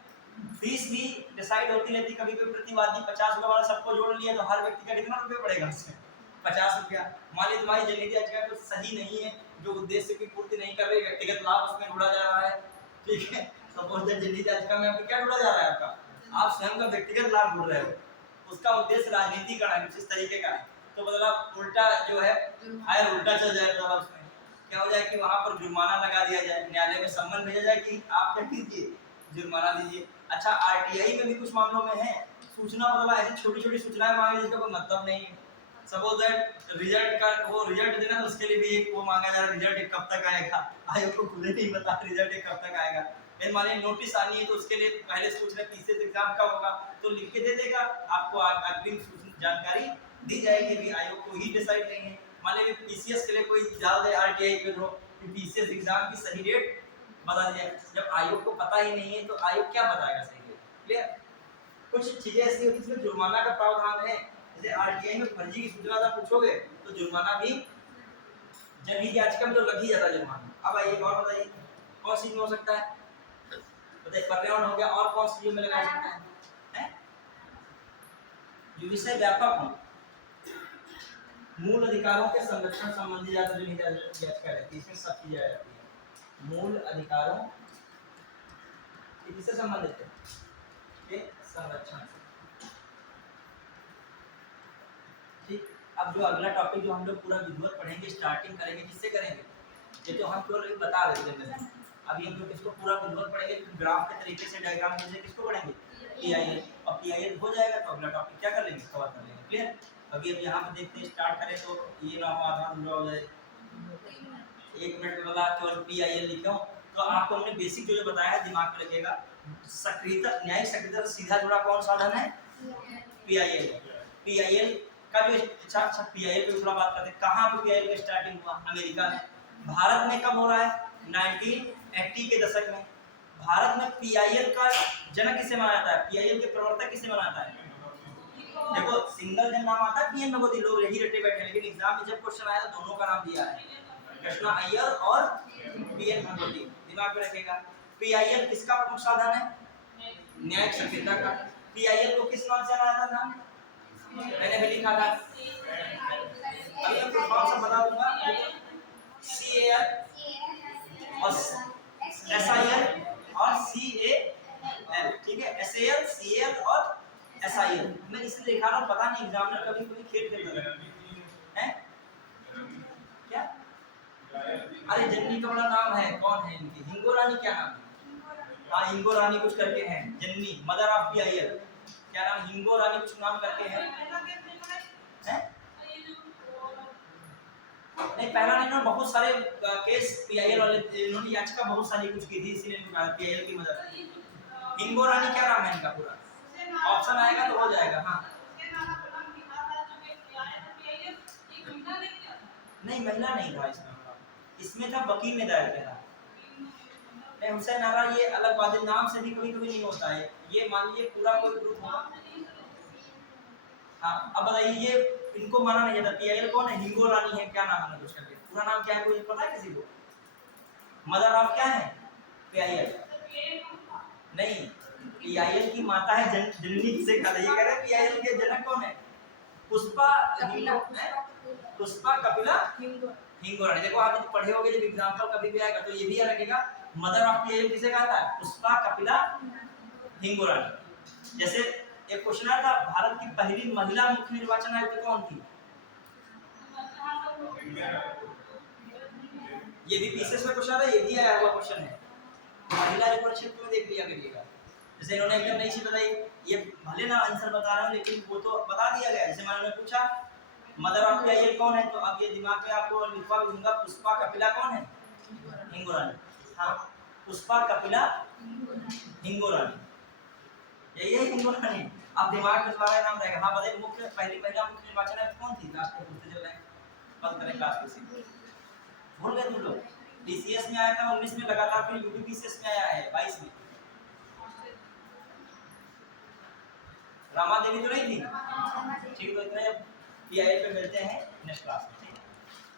फीस भी डिसाइड होती रहती, कभी कभी प्रतिवादी 50 रुपये वाला सबको जोड़ लिया तो हर व्यक्ति का कितना रुपये पड़ेगा उसमें, 50 रुपया। मान लीजिए तुम्हारी जनहित याचिका तो सही नहीं है, जो उद्देश्य की पूर्ति नहीं कर रही, व्यक्तिगत लाभ उसमें ढूंढा जा रहा है, ठीक है। सपोज जनहित याचिका में आपको क्या ढूंढा जा रहा है, आपका आप स्वयं का व्यक्तिगत लाभ ढूंढ रहे हो, उसका उद्देश्य राजनीतिकरण है कुछ इस तरीके का है, तो मतलब उल्टा जो है फायर उल्टा चल जाएगा, उसमें क्या हो जाए कि वहां पर जुर्माना लगा दिया जाए, न्यायालय में सम्मन भेजा जाए कि आप क्या कीजिए, जुर्माना दीजिए। अच्छा आरटीआई में भी कुछ मामलों में है सूचना, मतलब ऐसी छोटी छोटी सूचनाएं मांगी जिसका कोई मतलब नहीं है। सपोज दैट रिजल्ट का वो रिजल्ट देना, तो उसके लिए भी एक वो मांगा जा रहा है, रिजल्ट कब तक आएगा, आयोग को खुद नहीं पता रिजल्ट कब तक आएगा। फिर मान लीजिए नोटिस आनी है तो उसके लिए पहले सोच रहे पीसीएस एग्जाम कब होगा, तो लिख के दे देगा आपको, अग्रिम जानकारी दी जाएगी, भी आयोग को ही डिसाइड नहीं है। मान लीजिए पीसीएस के लिए कोई डाल दे आरटीआई पे थ्रो कि पीसीएस एग्जाम की सही डेट बता दिया, जब आयोग को पता ही नहीं है तो आयोग क्या बताएगा सही डेट, क्लियर। कुछ चीजें ऐसी होती है जिसमें जुर्माना का प्रावधान है, जैसे आरटीआई में फर्जी की सूचना का पूछोगे तो जुर्माना भी जनहित याचिका में तो लग ही जाता है जुर्माना। अब आइए और बताइए कौन सी में हो सकता है, बताइए पर्यावरण हो गया, और कौन सी में लगा सकता है, जो विषय व्यापक हो, मूल अधिकारों के संरक्षण संबंधी ज्यादा जनहित याचिका रहती है, इसमें सब चीजें आ जाती है, मूल अधिकारों किससे संबंधित है, के संरक्षण से, ठीक। अब जो अगला टॉपिक जो हम लोग पूरा विधिवत पढ़ेंगे, स्टार्टिंग करेंगे, किससे करेंगे, ये तो हम केवल बता रहे थे, अभी हम लोग इसको पूरा विधिवत पढ़ेंगे, ग्राफ के तरीके से, डायग्राम से किसको पढ़ेंगे, PIL, और PIL हो जाएगा तो अगला टॉपिक क्या कर लेंगे, कवर कर लेंगे। क्लियर? अभी अब यहाँ पे देखते हैं, स्टार्ट करें तो ये ना हो आधा अधूरा हो जाए। 1 मिनट में बता केवल PIL लिखे हो तो आपको हमने बेसिक जो बताया है दिमाग में रखिएगा। सक्रियता, न्यायिक सक्रियता से सीधा जुड़ा कौन साधन है? PIL। PIL का जो अच्छा PIL पे थोड़ा बात करते हैं। कहाँ पे PIL का स्टार्टिंग हुआ? अमेरिका में। भारत में कब हो रहा है? 1980 के दशक में। भारत में PIL का जनक किसे माना जाता है? PIL के प्रवर्तक किसे माना जाता है? देखो सिंगल जन नाम आता है पीएन भगवती, लोग यही रटे बैठे हैं, लेकिन एग्जाम में जब क्वेश्चन आया तो दोनों का नाम दिया है, कृष्णा अय्यर और पीएन भगवती। दिमाग में रखेगा। पीआईएल किसका प्रमुख साधन है? न्यायिक सक्रियता का। पीआईएल को किस नाम से जाना जाता था? मैंने भी लिखा था, अभी मैं फुल फॉर्म सब बता दूंगा। सीएएल और एसआईएल और सीएएल, ठीक है? एसएएल, सीएएल और एसआईएल। मैं इसलिए लिखा रहा हूं, पता नहीं एग्जामिनर कभी कभी खेल खेलता है क्या? अरे जननी का बड़ा नाम है, कौन है इनकी? हिंगो रानी, क्या नाम है? हाँ हिंगो रानी कुछ करके हैं, जननी मदर ऑफ पीआईएल। क्या नाम? हिंगो रानी कुछ नाम करके हैं, हैं? नहीं पहला नहीं, उन्होंने बहुत सारे केस पीआईएल वाले, इन्होंने याचिका बहुत सारी कुछ की थी, इसीलिए पीआईएल की मदद। हिंगो रानी क्या नाम है इनका पूरा? ऑप्शन आएगा तो हो जाएगा। हाँ नहीं महिला नहीं था इसमें, इसमें था वकील ने दायर किया था। नहीं हुसैन आरा ये अलग बात है, नाम से भी कभी कभी नहीं होता है। ये मान लीजिए पूरा कोई ग्रुप होगा। हाँ अब बताइए, ये इनको माना नहीं जाता। पीआईएल कौन है? हिंगो रानी है, क्या नाम है कुछ करके, पूरा नाम क्या है कोई पता है किसी को? मदर ऑफ क्या है? पीआईएल नहीं, पीआईएल की माता है जननी से कहा, ये कह रहे हैं पीआईएल के जनक कौन है? पुष्पा पुष्पा कपिला हिंगो रानी। देखो आप पढ़े होगे, जब एग्जांपल कभी भी आएगा तो ये भी याद रखेगा, मदर ऑफ पीआईएल किसे कहा था? पुष्पा कपिला हिंगो रानी। जैसे एक क्वेश्चन आया था, भारत की पहली महिला मुख्य निर्वाचन आयुक्त कौन थी? ये भी पीसीएस में क्वेश्चन आता है, ये भी आया हुआ क्वेश्चन है, महिला रिकॉर्ड क्षेत्र में देख लिया करिएगा। जैसे इन्होंने एकदम नई चीज बताई, ये भले ना आंसर बता रहा हूं लेकिन वो तो बता दिया गया। जैसे मैंने पूछा मदर ऑफ पीआईएल कौन है, तो अब ये दिमाग पे आपको लिखवा भी दूंगा, पुष्पा कपिला कौन है? हिंगो रानी। हाँ पुष्पा कपिला हिंगो रानी, यही है हिंगो रानी। आप दिमाग में तुम्हारा नाम रहेगा। हाँ बताइए, मुख्य पहली महिला मुख्य निर्वाचन आयुक्त कौन थी? लास्ट में पूछते चल रहे हैं, बात करें क्लास किसी भूल गए तुम लोग? पीसीएस में आया था 19 में लगातार, फिर यूपीपीसीएस में आया है 22 में। रामा देवी तो नहीं थी? ठीक है, तो इतने पीआईएल पे मिलते हैं नेक्स्ट क्लास में।